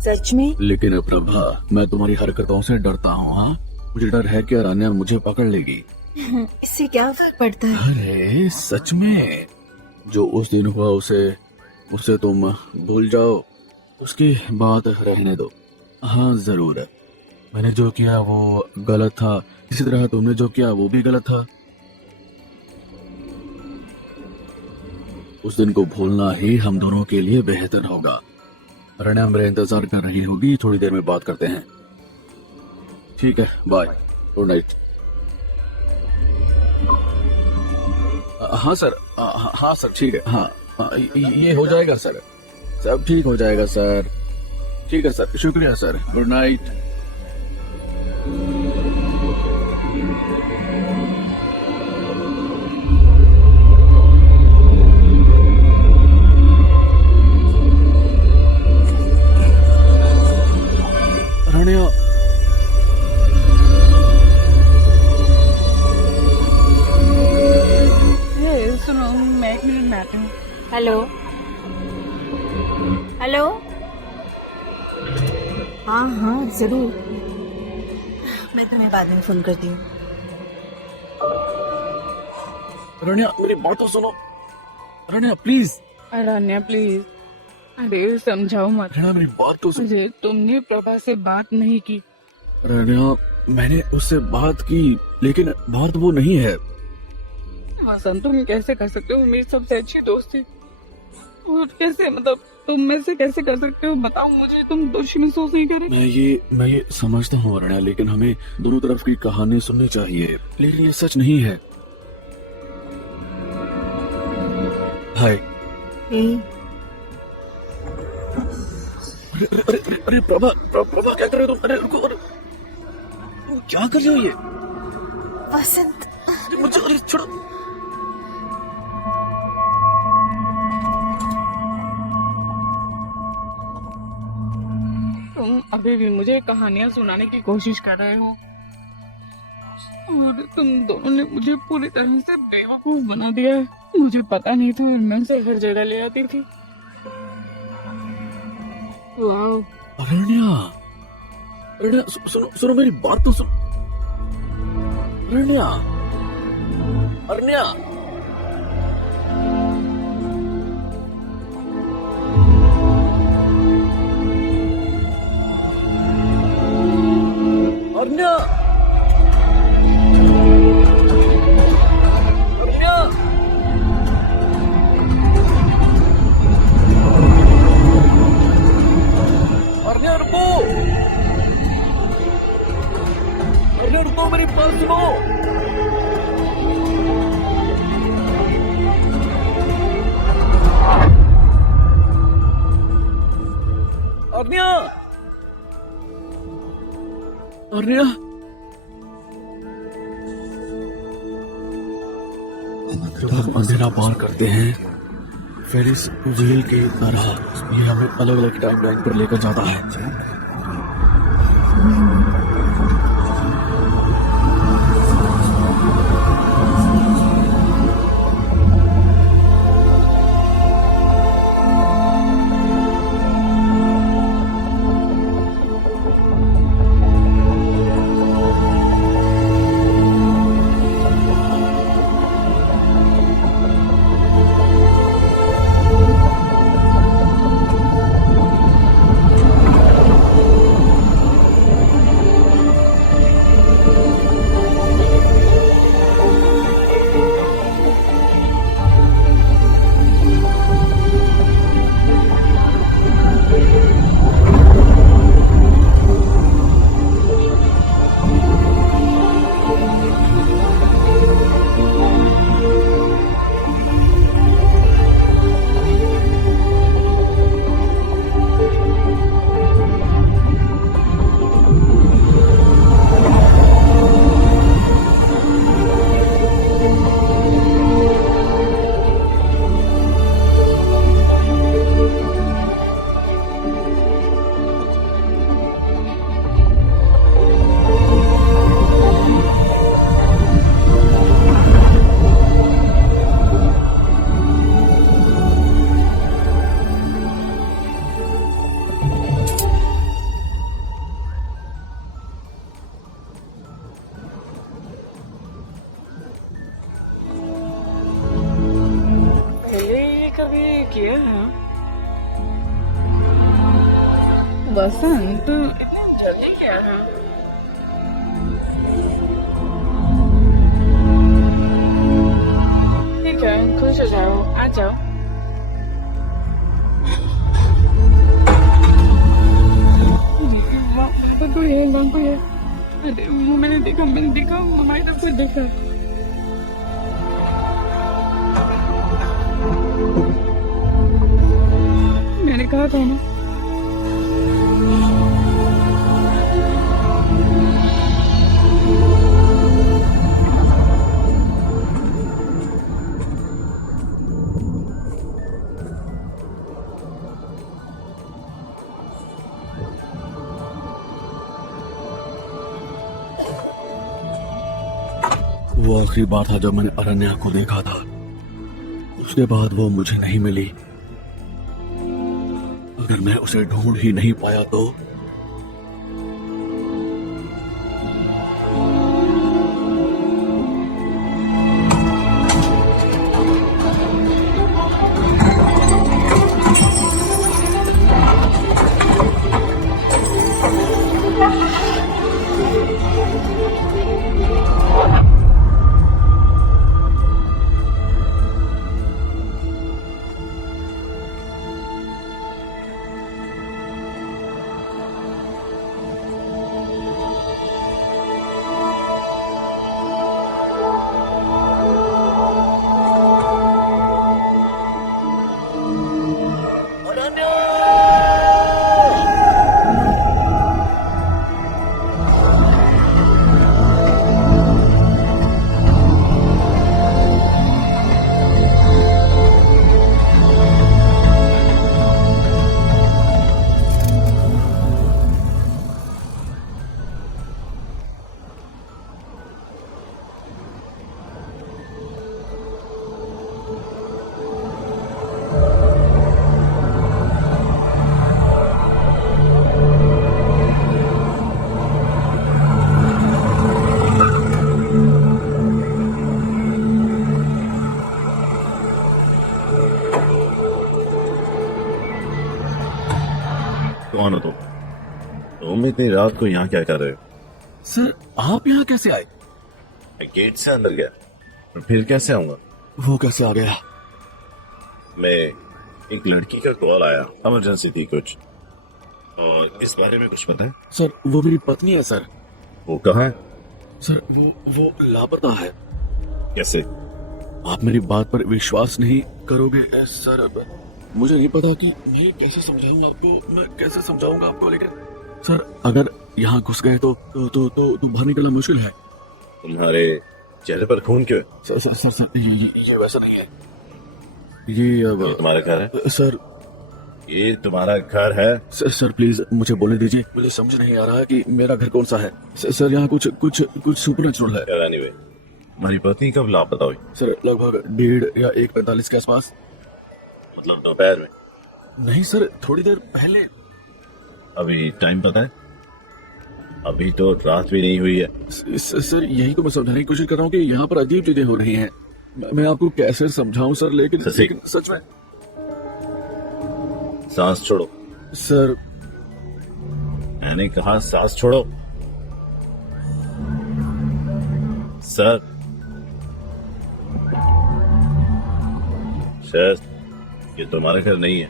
सच में? लेकिन प्रभा, मैं तुम्हारी हरकतों से डरता हूँ। हाँ, मुझे डर है कि अरण्या मुझे पकड़ लेगी। इससे क्या फर्क पड़ता है? अरे सच में, जो उस दिन हुआ उसे तुम भूल जाओ, उसके बाद रहने दो। हाँ जरूर, मैंने जो किया वो गलत था, इसी तरह तुमने जो किया वो भी गलत था। उस दिन को भूलना ही हम दोनों के लिए बेहतर होगा। अरण्या मेरा इंतजार कर रही होगी, थोड़ी देर में बात करते हैं। ठीक है, बाय, गुड नाइट। हाँ सर, हाँ सर ठीक है। हाँ ये हो जाएगा सर, सब ठीक हो जाएगा सर। ठीक है सर, शुक्रिया सर, गुड नाइट। अरण्या, सुनो, मैं 1 मिनट में आती हूँ। Hello hello. हाँ हाँ जरूर, मैं तुम्हें बाद में फोन करती हूँ। अरण्या मेरी बात तो सुनो। अरण्या प्लीज। अरण्या प्लीज, अरे समझाओ मत। अरण्या मेरी बात तो सुन। मुझे तुमने प्रभा से बात नहीं की। अरण्या मैंने उससे बात की, लेकिन बात वो नहीं है। वसंत, तुम कैसे कर सकते हो? मेरी सबसे अच्छी दोस्त थी। और कैसे, मतलब तुम ऐसे कैसे कर सकते हो? बताओ मुझे, तुम दोषी महसूस नहीं करे? मैं ये समझता हूँ अरण्या, लेकिन हमें दोनों तरफ की कहानी सुननी चाहिए। लेकिन ये सच नहीं है। हाय। अरे प्रभा क्या कर रहे हो तुम? अरे रुको, अरे क्या कर रहे हो ये? वसंत, मुझे अरे छोड़ो। तुम अभी भी मुझे कहानियां सुनाने की कोशिश कर रहे हो और तुम दोनों ने मुझे पूरी तरह से बेवकूफ बना दिया है। मुझे पता नहीं था, मैं से हर जगह ले आती थी। वाओ। अरण्या, सुनो मेरी बात तो सुनो। अरण्या। रुको, मेरी बात सुनो। अरण्या, जब हम अंधेरा पार करते हैं फेरिस व्हील की तरह, ये हमें अलग अलग टाइमलाइन पर लेकर जाता है। किया है वसंत, इतनी जल्दी क्या है? ठीक है, खुश हो जाओ, आ जाओ। वहाँ पर है। अरे वो मैंने देखा, हमारी तरफ से देखा। मैंने कहा था ना। वो आखिरी बार था जब मैंने अरण्या को देखा था। उसके बाद वो मुझे नहीं मिली। अगर मैं उसे ढूंढ ही नहीं पाया तो कौन हो तुम इतनी रात को यहाँ क्या कर रहे हो? सर आप यहाँ कैसे आए? मैं गेट से अंदर गया, और फिर कैसे आऊंगा? वो कैसे आ गया? मैं एक लड़की का कॉल आया, इमरजेंसी थी कुछ, और इस बारे में कुछ पता है? सर वो मेरी पत्नी है सर। वो कहाँ है? सर वो लापता है। कैसे? आप मेरी बात पर विश्वास नहीं करोगे सर। मुझे नहीं पता कि मैं कैसे समझाऊं आपको, मैं कैसे समझाऊंगा आपको, लेकिन सर अगर यहाँ घुस गए तो बाहर निकलना मुश्किल है। तुम्हारे चेहरे पर खून क्यों है? सर ये वैसा नहीं है। ये अब ये तुम्हारा घर है? सर ये तुम्हारा घर है? सर प्लीज मुझे बोलने दीजिए, मुझे समझ नहीं आ रहा है कि मेरा घर कौन सा है। सर यहाँ कुछ सुपरनैचुरल है। एनीवे, तुम्हारी पत्नी कब लापता हुई? सर लगभग 1:30 या 1:45 के आसपास। मतलब दोपहर में? नहीं सर, थोड़ी देर पहले। अभी टाइम पता है? अभी तो रात भी नहीं हुई है। सर यही तो मैं समझाने की कोशिश कर रहा हूँ कि यहाँ पर अजीब चीजें हो रही हैं। मैं आपको कैसे समझाऊं सर, लेकिन सच में। सांस छोड़ो। सर मैंने कहा सांस छोड़ो। सर ये तुम्हारा घर नहीं है।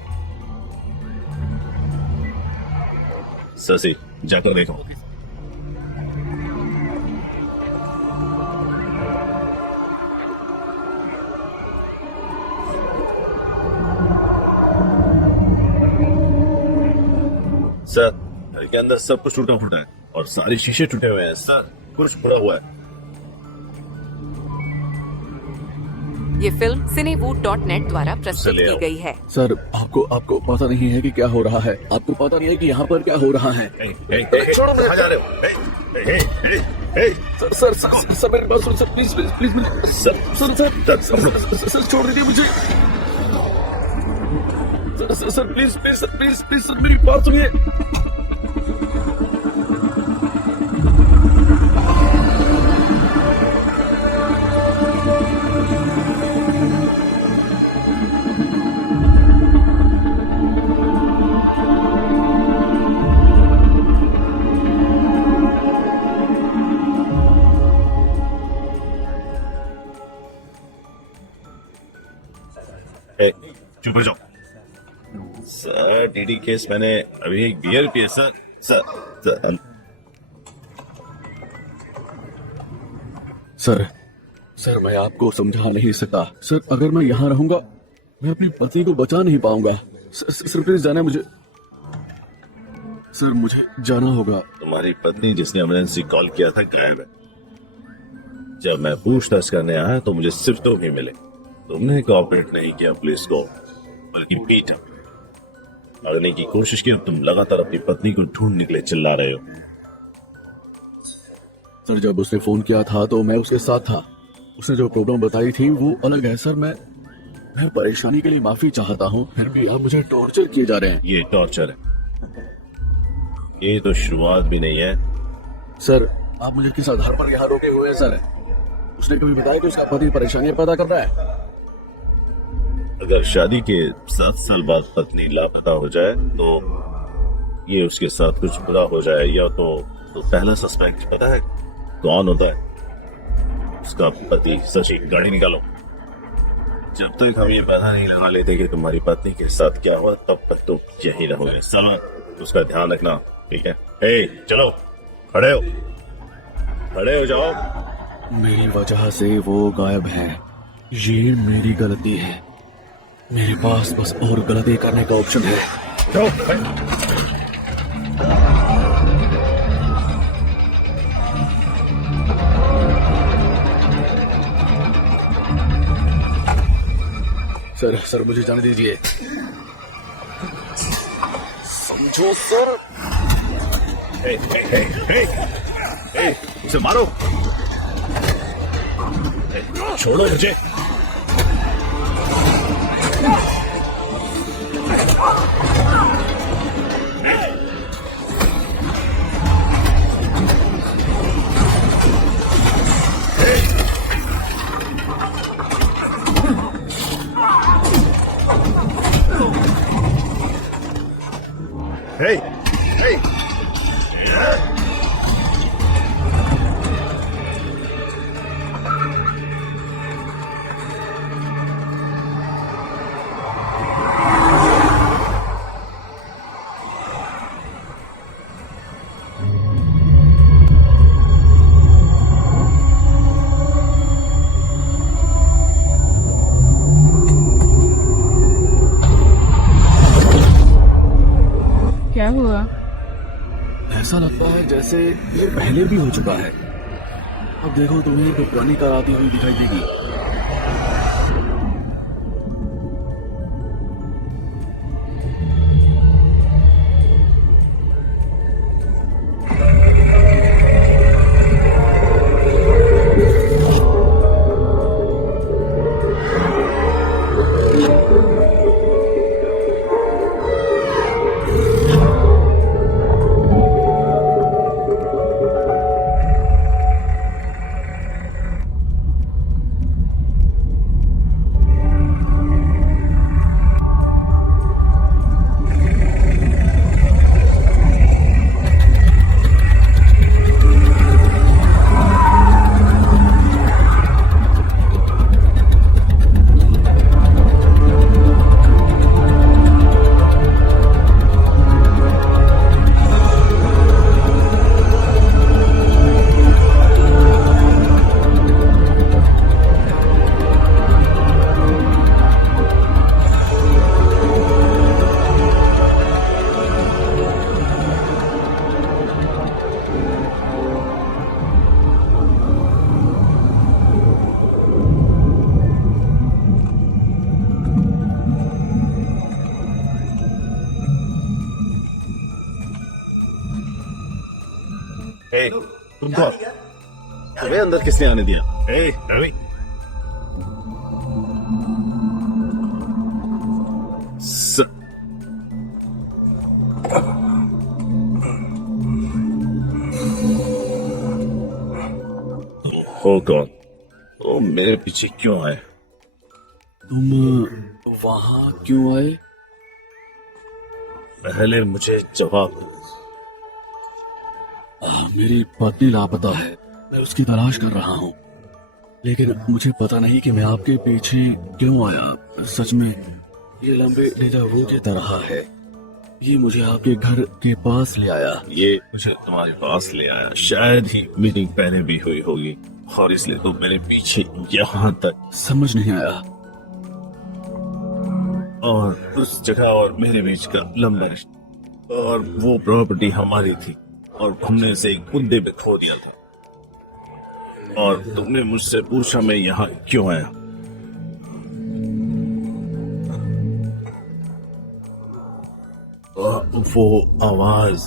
ससी जाकर देखो। सर घर के अंदर सब कुछ टूटा फूटा है और सारे शीशे टूटे हुए हैं। सर कुछ बुरा हुआ है। ये फिल्म cinewood.net द्वारा प्रस्तुत की गई है। सर आपको पता नहीं है कि क्या हो रहा है। आपको पता नहीं है कि यहाँ पर क्या हो रहा है। छोड़ो, कहाँ जा रहे हो? सर मेरी बात सुनो सर, प्लीज सर छोड़ दीजिए मुझे। सर प्लीज सर मेरी बात सुनिए। चुप हो जाओ। सर डीडी केस मैंने अभी एक बियर पिया। सर मैं आपको समझा नहीं सकता। सर अगर मैं यहाँ रहूंगा मैं अपनी पत्नी को बचा नहीं पाऊंगा। सर प्लीज जाना मुझे। सर मुझे जाना होगा। तुम्हारी पत्नी जिसने इमरजेंसी कॉल किया था गायब है। जब मैं पूछताछ करने आया तो मुझे सिर्फ तुम ही मिले। तुमने कोऑपरेट नहीं किया पुलिस को, बल्कि पीटा, भागने की कोशिश की। तुम लगातार अपनी पत्नी को ढूंढ निकले चिल्ला रहे हो। सर जब उसने फोन किया था तो मैं उसके साथ था। उसने जो प्रॉब्लम बताई थी वो अलग है। सर मैं परेशानी के लिए माफी चाहता हूँ, फिर भी आप मुझे टॉर्चर किए जा रहे हैं। ये टॉर्चर है, ये तो शुरुआत भी नहीं है। सर आप मुझे किस आधार पर यहाँ रोके हुए हैं? सर उसने कभी बताया कि उसका पति परेशानियां पैदा कर रहा है? अगर शादी के 7 साल बाद पत्नी लापता हो जाए तो ये उसके साथ कुछ बुरा हो जाए, या तो पहला सस्पेक्ट पता है कौन होता है? उसका पति। सची गाड़ी निकालो। जब तक हम ये पता नहीं लगा लेते कि तुम्हारी पत्नी के साथ क्या हुआ तब तक तो यही रहोगे। साला उसका ध्यान रखना, ठीक है? चलो खड़े हो जाओ। मेरी वजह से वो गायब है, ये मेरी गलती है। मेरे पास बस और गलती करने का ऑप्शन है। सर मुझे जाने दीजिए। समझो सर। उसे मारो। छोड़ो मुझे। Hey! क्या हुआ? ऐसा लगता है जैसे ये पहले भी हो चुका है। अब देखो तुम्हें तो पुरानी कार आती हुई दिखाई देगी। तुम कौन? तुम्हें अंदर किसने आने दिया? रवि, हो कौन? वो मेरे पीछे क्यों आए? तुम वहां क्यों आए? पहले मुझे जवाब दो। मेरी पत्नी लापता है, मैं उसकी तलाश कर रहा हूँ, लेकिन मुझे पता नहीं कि मैं आपके पीछे क्यों आया। सच में ये लंबे डेजा वू की तरह है। ये मुझे आपके घर के पास ले आया। ये मुझे तुम्हारे पास ले आया। शायद ही मीटिंग पहले भी हुई होगी और इसलिए तुम मेरे पीछे यहाँ तक। समझ नहीं आया। और उस जगह और मेरे बीच का लंबा रिश्ता, और वो प्रॉपर्टी हमारी थी और हमने इसे एक मुद्दे पे खो दिया था। और तुमने मुझसे पूछा मैं यहाँ क्यों आया। वो आवाज,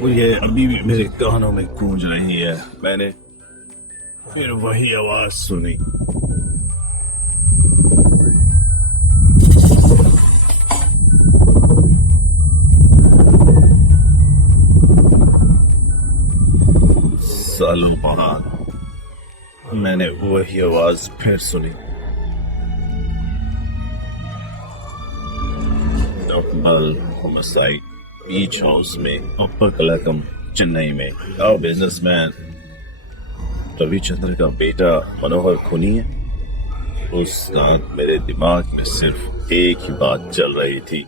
वो ये अभी भी मेरे कानों में गूंज रही है। मैंने फिर वही आवाज सुनी। सालों बाद मैंने वही आवाज फिर सुनी। होमसाइड बीच हाउस में, अपर कलाकम, चेन्नई में। बिजनेसमैन रविचंद्र का बेटा मनोहर खूनी है। उस रात मेरे दिमाग में सिर्फ एक ही बात चल रही थी,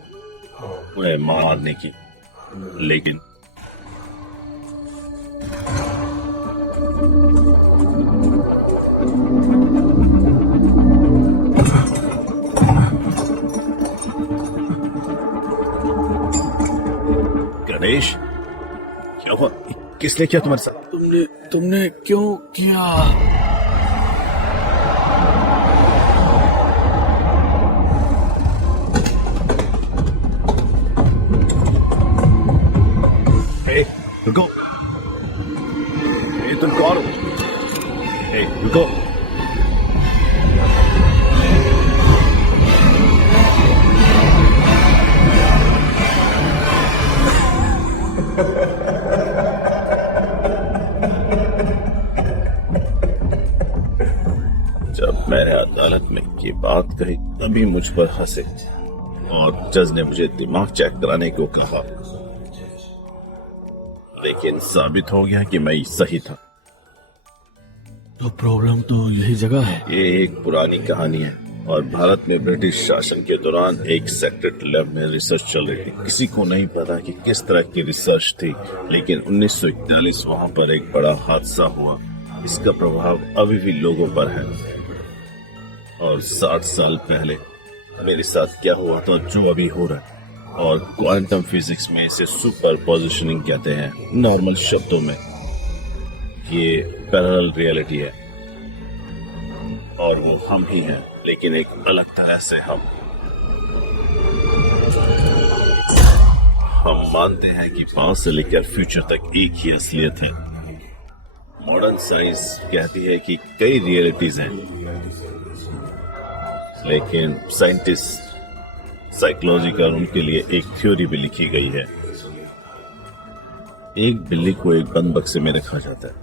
उन्हें मारने की। लेकिन गणेश, क्या हुआ? किसने किया तुम्हारे साथ? तुमने क्यों किया? रुको, तुम कौन हो? रुको, जब मैंने अदालत में ये बात कही तभी मुझ पर हंसे और जज ने मुझे दिमाग चेक कराने को कहा। लेकिन साबित हो गया कि मैं सही था। तो प्रॉब्लम तो यही जगह है। ये एक पुरानी कहानी है और भारत में ब्रिटिश शासन के दौरान एक सेक्रेट लैब में रिसर्च चल रही थी। किसी को नहीं पता कि किस तरह की रिसर्च थी, लेकिन 1941 वहाँ पर एक बड़ा हादसा हुआ। इसका प्रभाव अभी भी लोगों पर है। और 60 साल पहले मेरे साथ क्या हुआ था जो अभी हो रहा है, और क्वांटम फिजिक्स में इसे सुपर पोजिशनिंग कहते हैं। नॉर्मल शब्दों में ये पैरेलल रियलिटी है और वो हम ही हैं, लेकिन एक अलग तरह से हम मानते हैं कि पास्ट से लेकर फ्यूचर तक एक ही असलियत है। मॉडर्न साइंस कहती है कि कई रियलिटीज हैं, लेकिन साइंटिस्ट साइकोलॉजिकल उनके लिए एक थ्योरी भी लिखी गई है। एक बिल्ली को एक बंद बक्से में रखा जाता है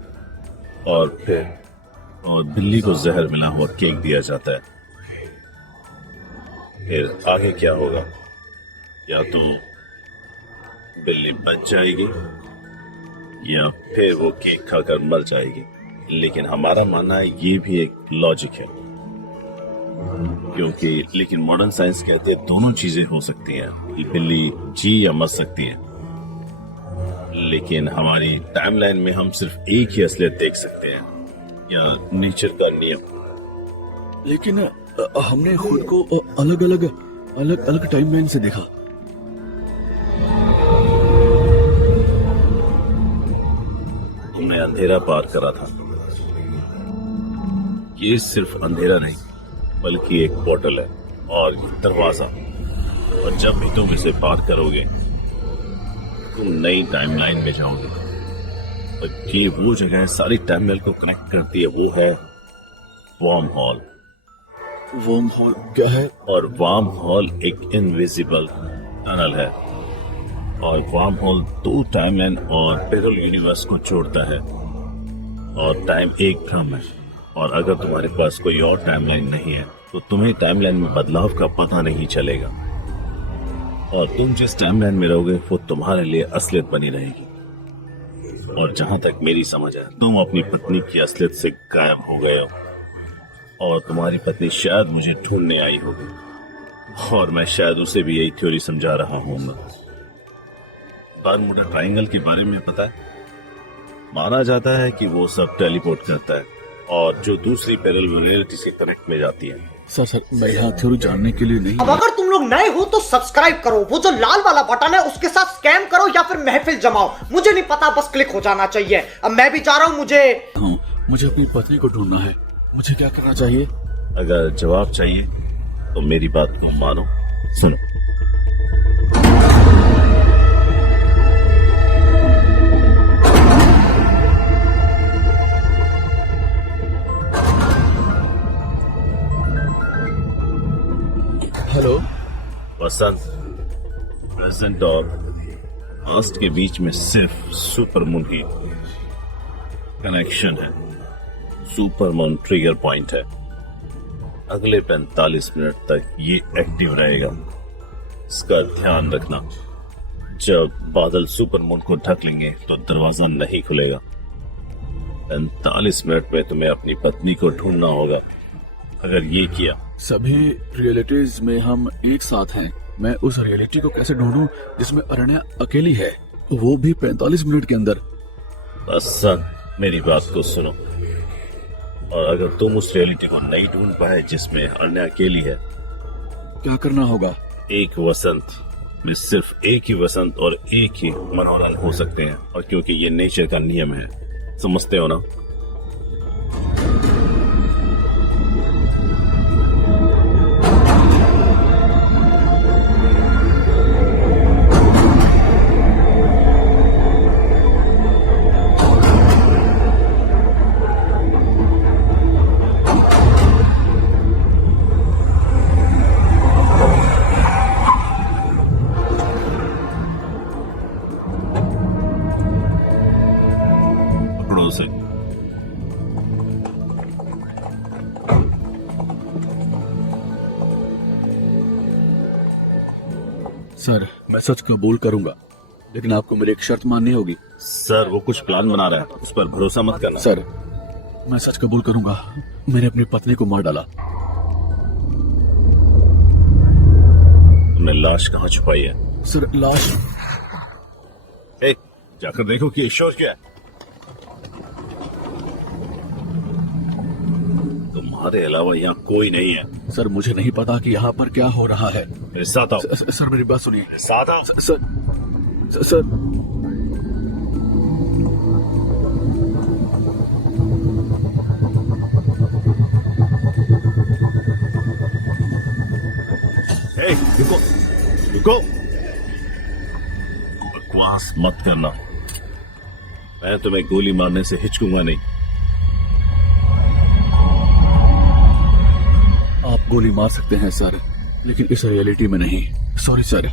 और बिल्ली को जहर मिला हुआ केक दिया जाता है। फिर आगे क्या होगा? या तो बिल्ली बच जाएगी या फिर वो केक खाकर मर जाएगी। लेकिन हमारा मानना है ये भी एक लॉजिक है, लेकिन मॉडर्न साइंस कहते हैं दोनों चीजें हो सकती हैं, कि बिल्ली जी या मर सकती है। लेकिन हमारी टाइमलाइन में हम सिर्फ एक ही असलियत देख सकते हैं, या नेचर का नियम। लेकिन हमने खुद को अलग अलग टाइमलाइन से देखा। हमने अंधेरा पार करा था। ये सिर्फ अंधेरा नहीं बल्कि एक पोर्टल है और दरवाजा, और जब भी तुम इसे पार करोगे तुम नई टाइमलाइन में जाओगे। और ये वो जगह है सारी टाइमलाइन को कनेक्ट करती है, वो है वर्म हॉल। वर्म हॉल क्या है? और वर्म हॉल एक इनविजिबल टनल है, और वर्म हॉल 2 टाइमलाइन और पैरेलल यूनिवर्स को जोड़ता है। और टाइम एक भ्रम है, और अगर तुम्हारे पास कोई और टाइमलाइन नहीं है तो तुम्हें टाइमलाइन में बदलाव का पता नहीं चलेगा, और तुम जिस टाइमलाइन में रहोगे वो तुम्हारे लिए असलियत बनी रहेगी। और जहां तक मेरी समझ है, तुम अपनी पत्नी की असलियत से गायब हो गए हो, और तुम्हारी पत्नी शायद मुझे ढूंढने आई होगी, और मैं शायद उसे भी यही थ्योरी समझा रहा हूँ। बर्मुडा ट्रायंगल के बारे में पता है? माना जाता है कि वो सब टेलीपोर्ट करता है, और जो दूसरी पैरेलल रियलिटी से कनेक्ट में जाती है। सर मैं यहाँ थ्योरी जानने के लिए नहीं। अब अगर तुम लोग नए हो तो सब्सक्राइब करो, वो जो लाल वाला बटन है उसके साथ स्कैम करो या फिर महफिल जमाओ, मुझे नहीं पता, बस क्लिक हो जाना चाहिए। अब मैं भी जा रहा हूँ, मुझे अपनी पत्नी को ढूंढना है। मुझे क्या करना चाहिए? अगर जवाब चाहिए तो मेरी बात को मानो, सुनो। हेलो वसंत, प्रेजेंट और पास्ट के बीच में सिर्फ सुपरमून की कनेक्शन है। सुपरमून ट्रिगर पॉइंट है। अगले 45 मिनट तक ये एक्टिव रहेगा। इसका ध्यान रखना, जब बादल सुपरमून को ढक लेंगे तो दरवाजा नहीं खुलेगा। 45 मिनट में तुम्हें अपनी पत्नी को ढूंढना होगा। अगर ये किया, सभी रियलिटीज में हम एक साथ हैं। मैं उस रियलिटी को कैसे ढूंढूं जिसमें अरण्या अकेली है, वो भी 45 मिनट के अंदर? वसंत, मेरी बात को सुनो, और अगर तुम उस रियलिटी को नहीं ढूंढ पाए जिसमें अरण्या अकेली है, क्या करना होगा? एक वसंत में सिर्फ एक ही वसंत और एक ही मनोरंजन हो सकते हैं, और क्योंकि ये नेचर का नियम है, समझते हो ना? पकड़ो उसे। सर मैं सच कबूल करूंगा, लेकिन आपको मेरी एक शर्त माननी होगी। सर वो कुछ प्लान बना रहा है, उस पर भरोसा मत करना। सर मैं सच कबूल करूंगा, मैंने अपनी पत्नी को मार डाला। तुमने लाश कहाँ छुपाई है? सर लाश ए, जाकर देखो कि शोर क्या है। तुम्हारे अलावा यहाँ कोई नहीं है। सर मुझे नहीं पता कि यहाँ पर क्या हो रहा है। मेरे साथ आओ। सर मेरी बात सुनिए। साथ आओ। सर ए, रुको रुको, बकवास मत करना। मैं तुम्हें गोली मारने से हिचकूंगा नहीं। आप गोली मार सकते हैं सर, लेकिन इस रियलिटी में नहीं। Sorry sir.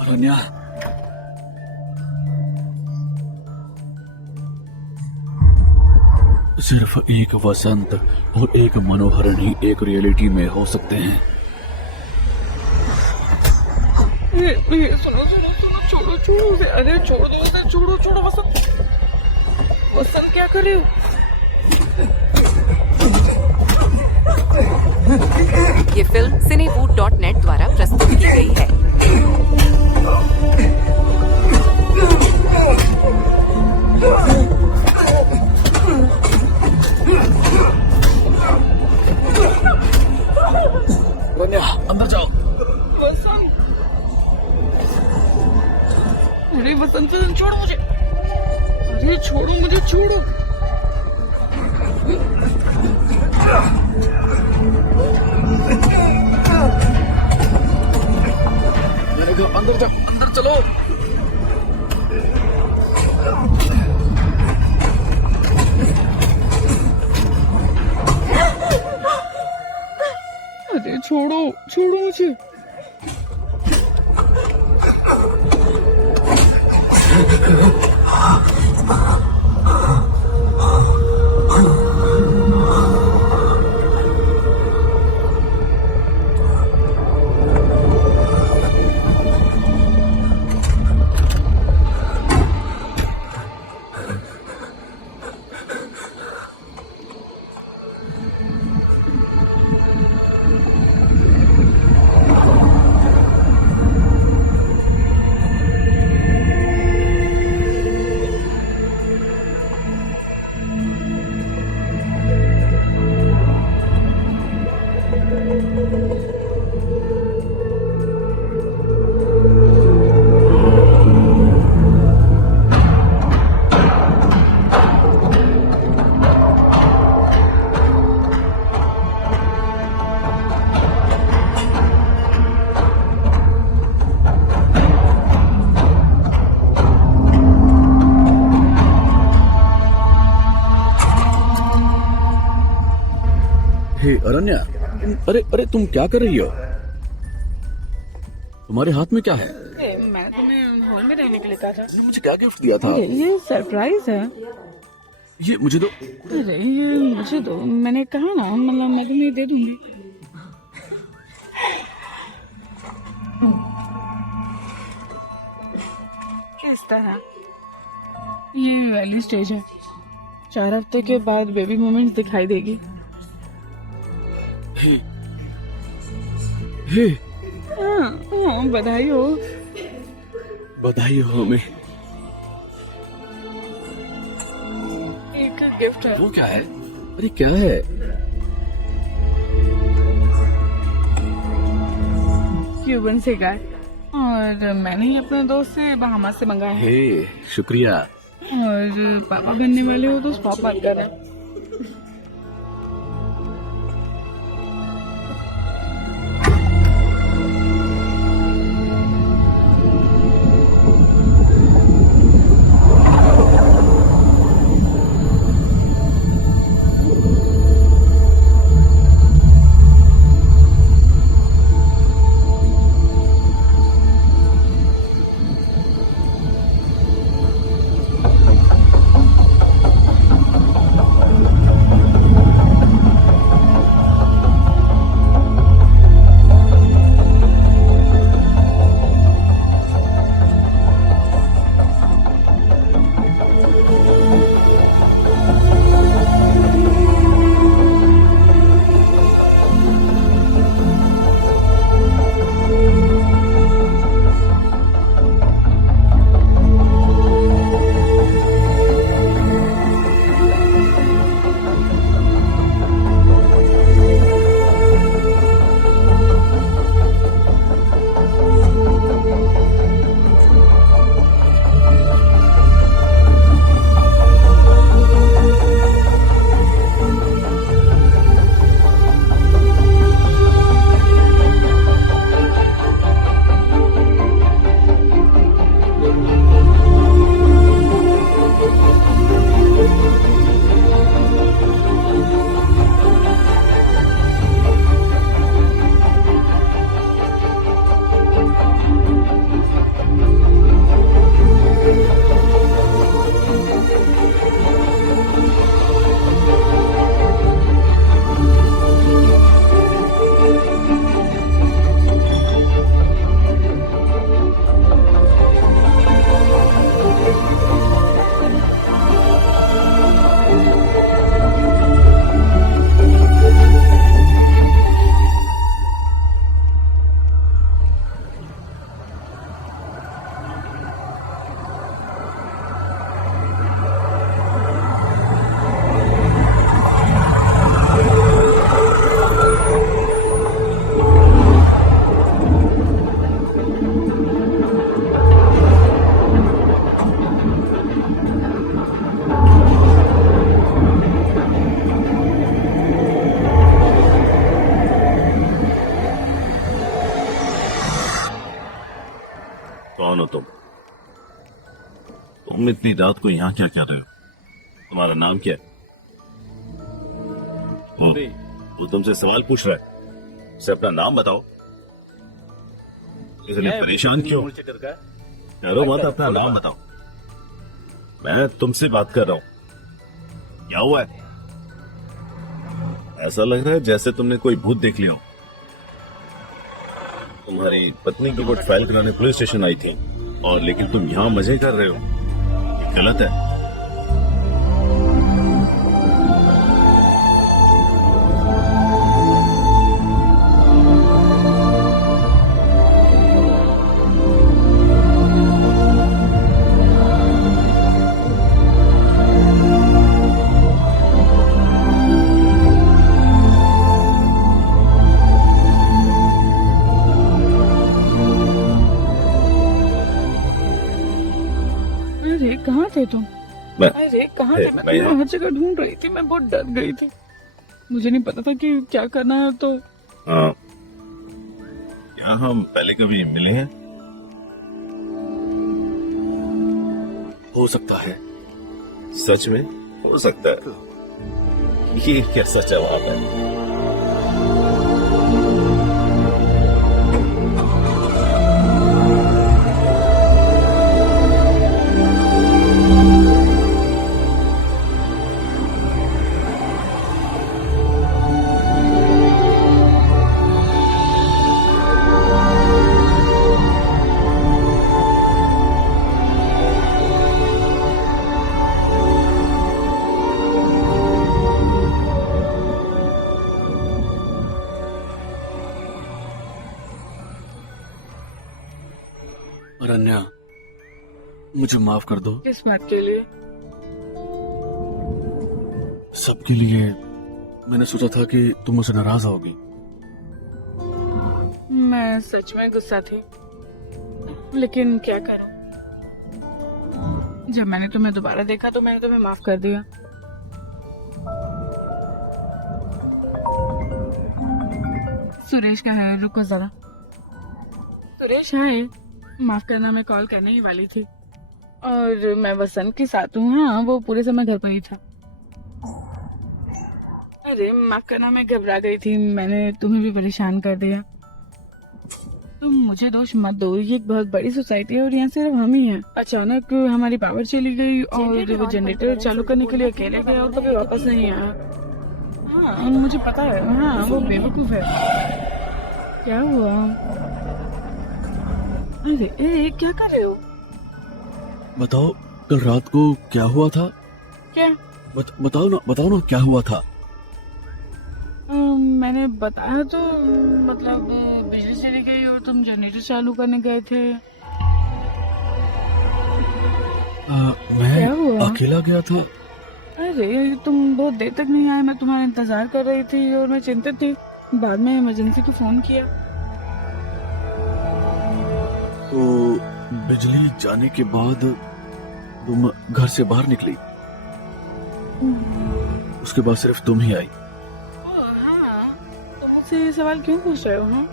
अरण्या, सिर्फ एक वसंत और एक मनोहरण ही एक रियलिटी में हो सकते हैं। ये सुनो सुनो सुनो, छोड़ो छोड़ो उसे, अरे छोड़ दो उसे, छोड़ो छोड़ो वसंत। वसंत क्या कर रहे हो? ये फिल्म cinewood.net द्वारा प्रस्तुत की गई है। रन्या अंदर जाओ। वसंत, अरे वसंत छोड़ो मुझे, अरे छोड़ो मुझे, छोड़ो। मैंने कहा अंदर जाओ, अंदर चलो। अरे छोड़ो छोड़ो मुझे। हे अरण्या, अरे अरे तुम क्या कर रही हो? तुम्हारे हाथ में क्या है? मैं तुम्हें हॉल में रहने के लिए कहा था। तुमने मुझे क्या गिफ्ट दिया था? ये सरप्राइज है। ये मुझे दो। अरे ये मुझे दो, मैंने कहा ना, मतलब मैं तुम्हें दे दूंगी। किस तरह? ये अर्ली स्टेज है, 4 हफ्ते के बाद बेबी मोमेंट्स दिखाई देगी। हे हाँ, बधाई हो। बधाई हो हमें। एक गिफ्ट है। वो क्या है? अरे क्या है? क्यूबन से का है और मैंने ही अपने दोस्त से बहामा से मंगाया है। हे शुक्रिया। और पापा बनने वाले हो तो स्टॉप मत कर रहे। कौन हो तुम? तुम इतनी रात को यहाँ क्या कर रहे हो? तुम्हारा नाम क्या है? वो तुमसे सवाल पूछ रहा है, उसे अपना नाम बताओ। इसलिए परेशान क्यों? डरो मत, अपना नाम बताओ। मैं तुमसे बात कर रहा हूँ। क्या हुआ है? ऐसा लग रहा है जैसे तुमने कोई भूत देख लिया हो। तुम्हारी पत्नी की कोर्ट फाइल कराने पुलिस स्टेशन आई थी, और लेकिन तुम यहाँ मजे कर रहे हो। ये गलत है। अरे कहाँ थे तुम? मैं- अरे कहाँ थे? मैं मैं यहाँ- हर जगह ढूंढ रही थी, मैं बहुत डर गई थी। मुझे नहीं पता था कि क्या करना है। तो हाँ, क्या हम पहले कभी मिले हैं? हो सकता है। सच में हो सकता है। ये कैसा जवाब है? अरण्या, मुझे माफ कर दो। किस बात के लिए? सबके लिए। मैंने सोचा था कि तुम मुझसे नाराज होगी। मैं सच में गुस्सा थी, लेकिन क्या करूं। जब मैंने तुम्हें दोबारा देखा तो मैंने तुम्हें माफ कर दिया। सुरेश का है, रुको जरा। सुरेश है, माफ करना, मैं कॉल करने ही वाली थी और मैं वसंत के साथ हूँ। हाँ, वो पूरे समय घर पर ही था। अरे माफ करना, मैं घबरा गई थी, मैंने तुम्हें भी परेशान कर दिया। तुम मुझे दोष मत दो, ये एक बहुत बड़ी सोसाइटी है और यहाँ सिर्फ हम ही हैं। अचानक हमारी पावर चली गई और वो जनरेटर चालू करने के लिए अकेले गया और कभी वापस नहीं आया। हाँ मुझे पता है, हाँ वो बेवकूफ है। क्या हुआ? अरे क्या कर रहे हो? बताओ कल रात को क्या हुआ था? क्या? बताओ ना क्या हुआ था? मैंने बताया तो, मतलब बिजली चली गई और तुम जनरेटर चालू करने गए थे। मैं अकेला गया था। अरे तुम बहुत देर तक नहीं आए, मैं तुम्हारा इंतजार कर रही थी और मैं चिंतित थी। बाद में इमरजेंसी को फोन किया। तो बिजली जाने के बाद तुम घर से बाहर निकली, उसके बाद सिर्फ तुम ही आई। हाँ, तुम मुझसे ये सवाल क्यों पूछ रहे हो? हाँ?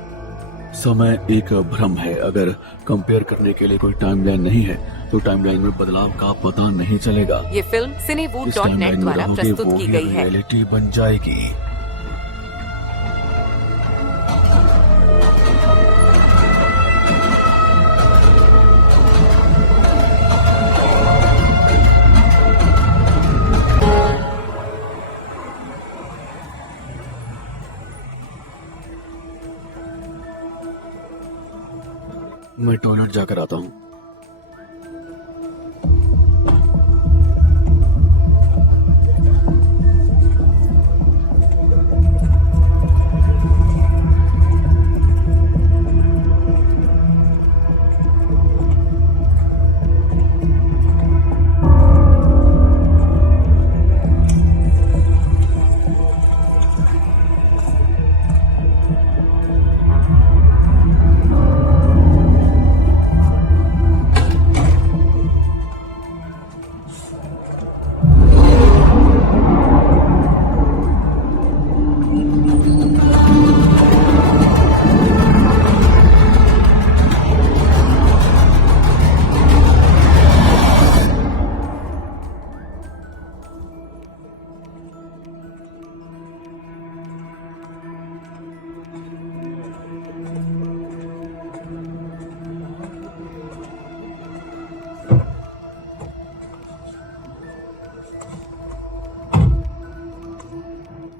समय एक भ्रम है। अगर कंपेयर करने के लिए कोई टाइमलाइन नहीं है तो टाइमलाइन में बदलाव का पता नहीं चलेगा। ये फिल्म इस cinewood.net टाइमलाइन में द्वारा रहोगे, प्रस्तुत वो की ही गई है। रियलिटी बन जाएगी। मैं टॉयलेट जाकर आता हूँ।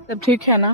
सब ठीक है ना?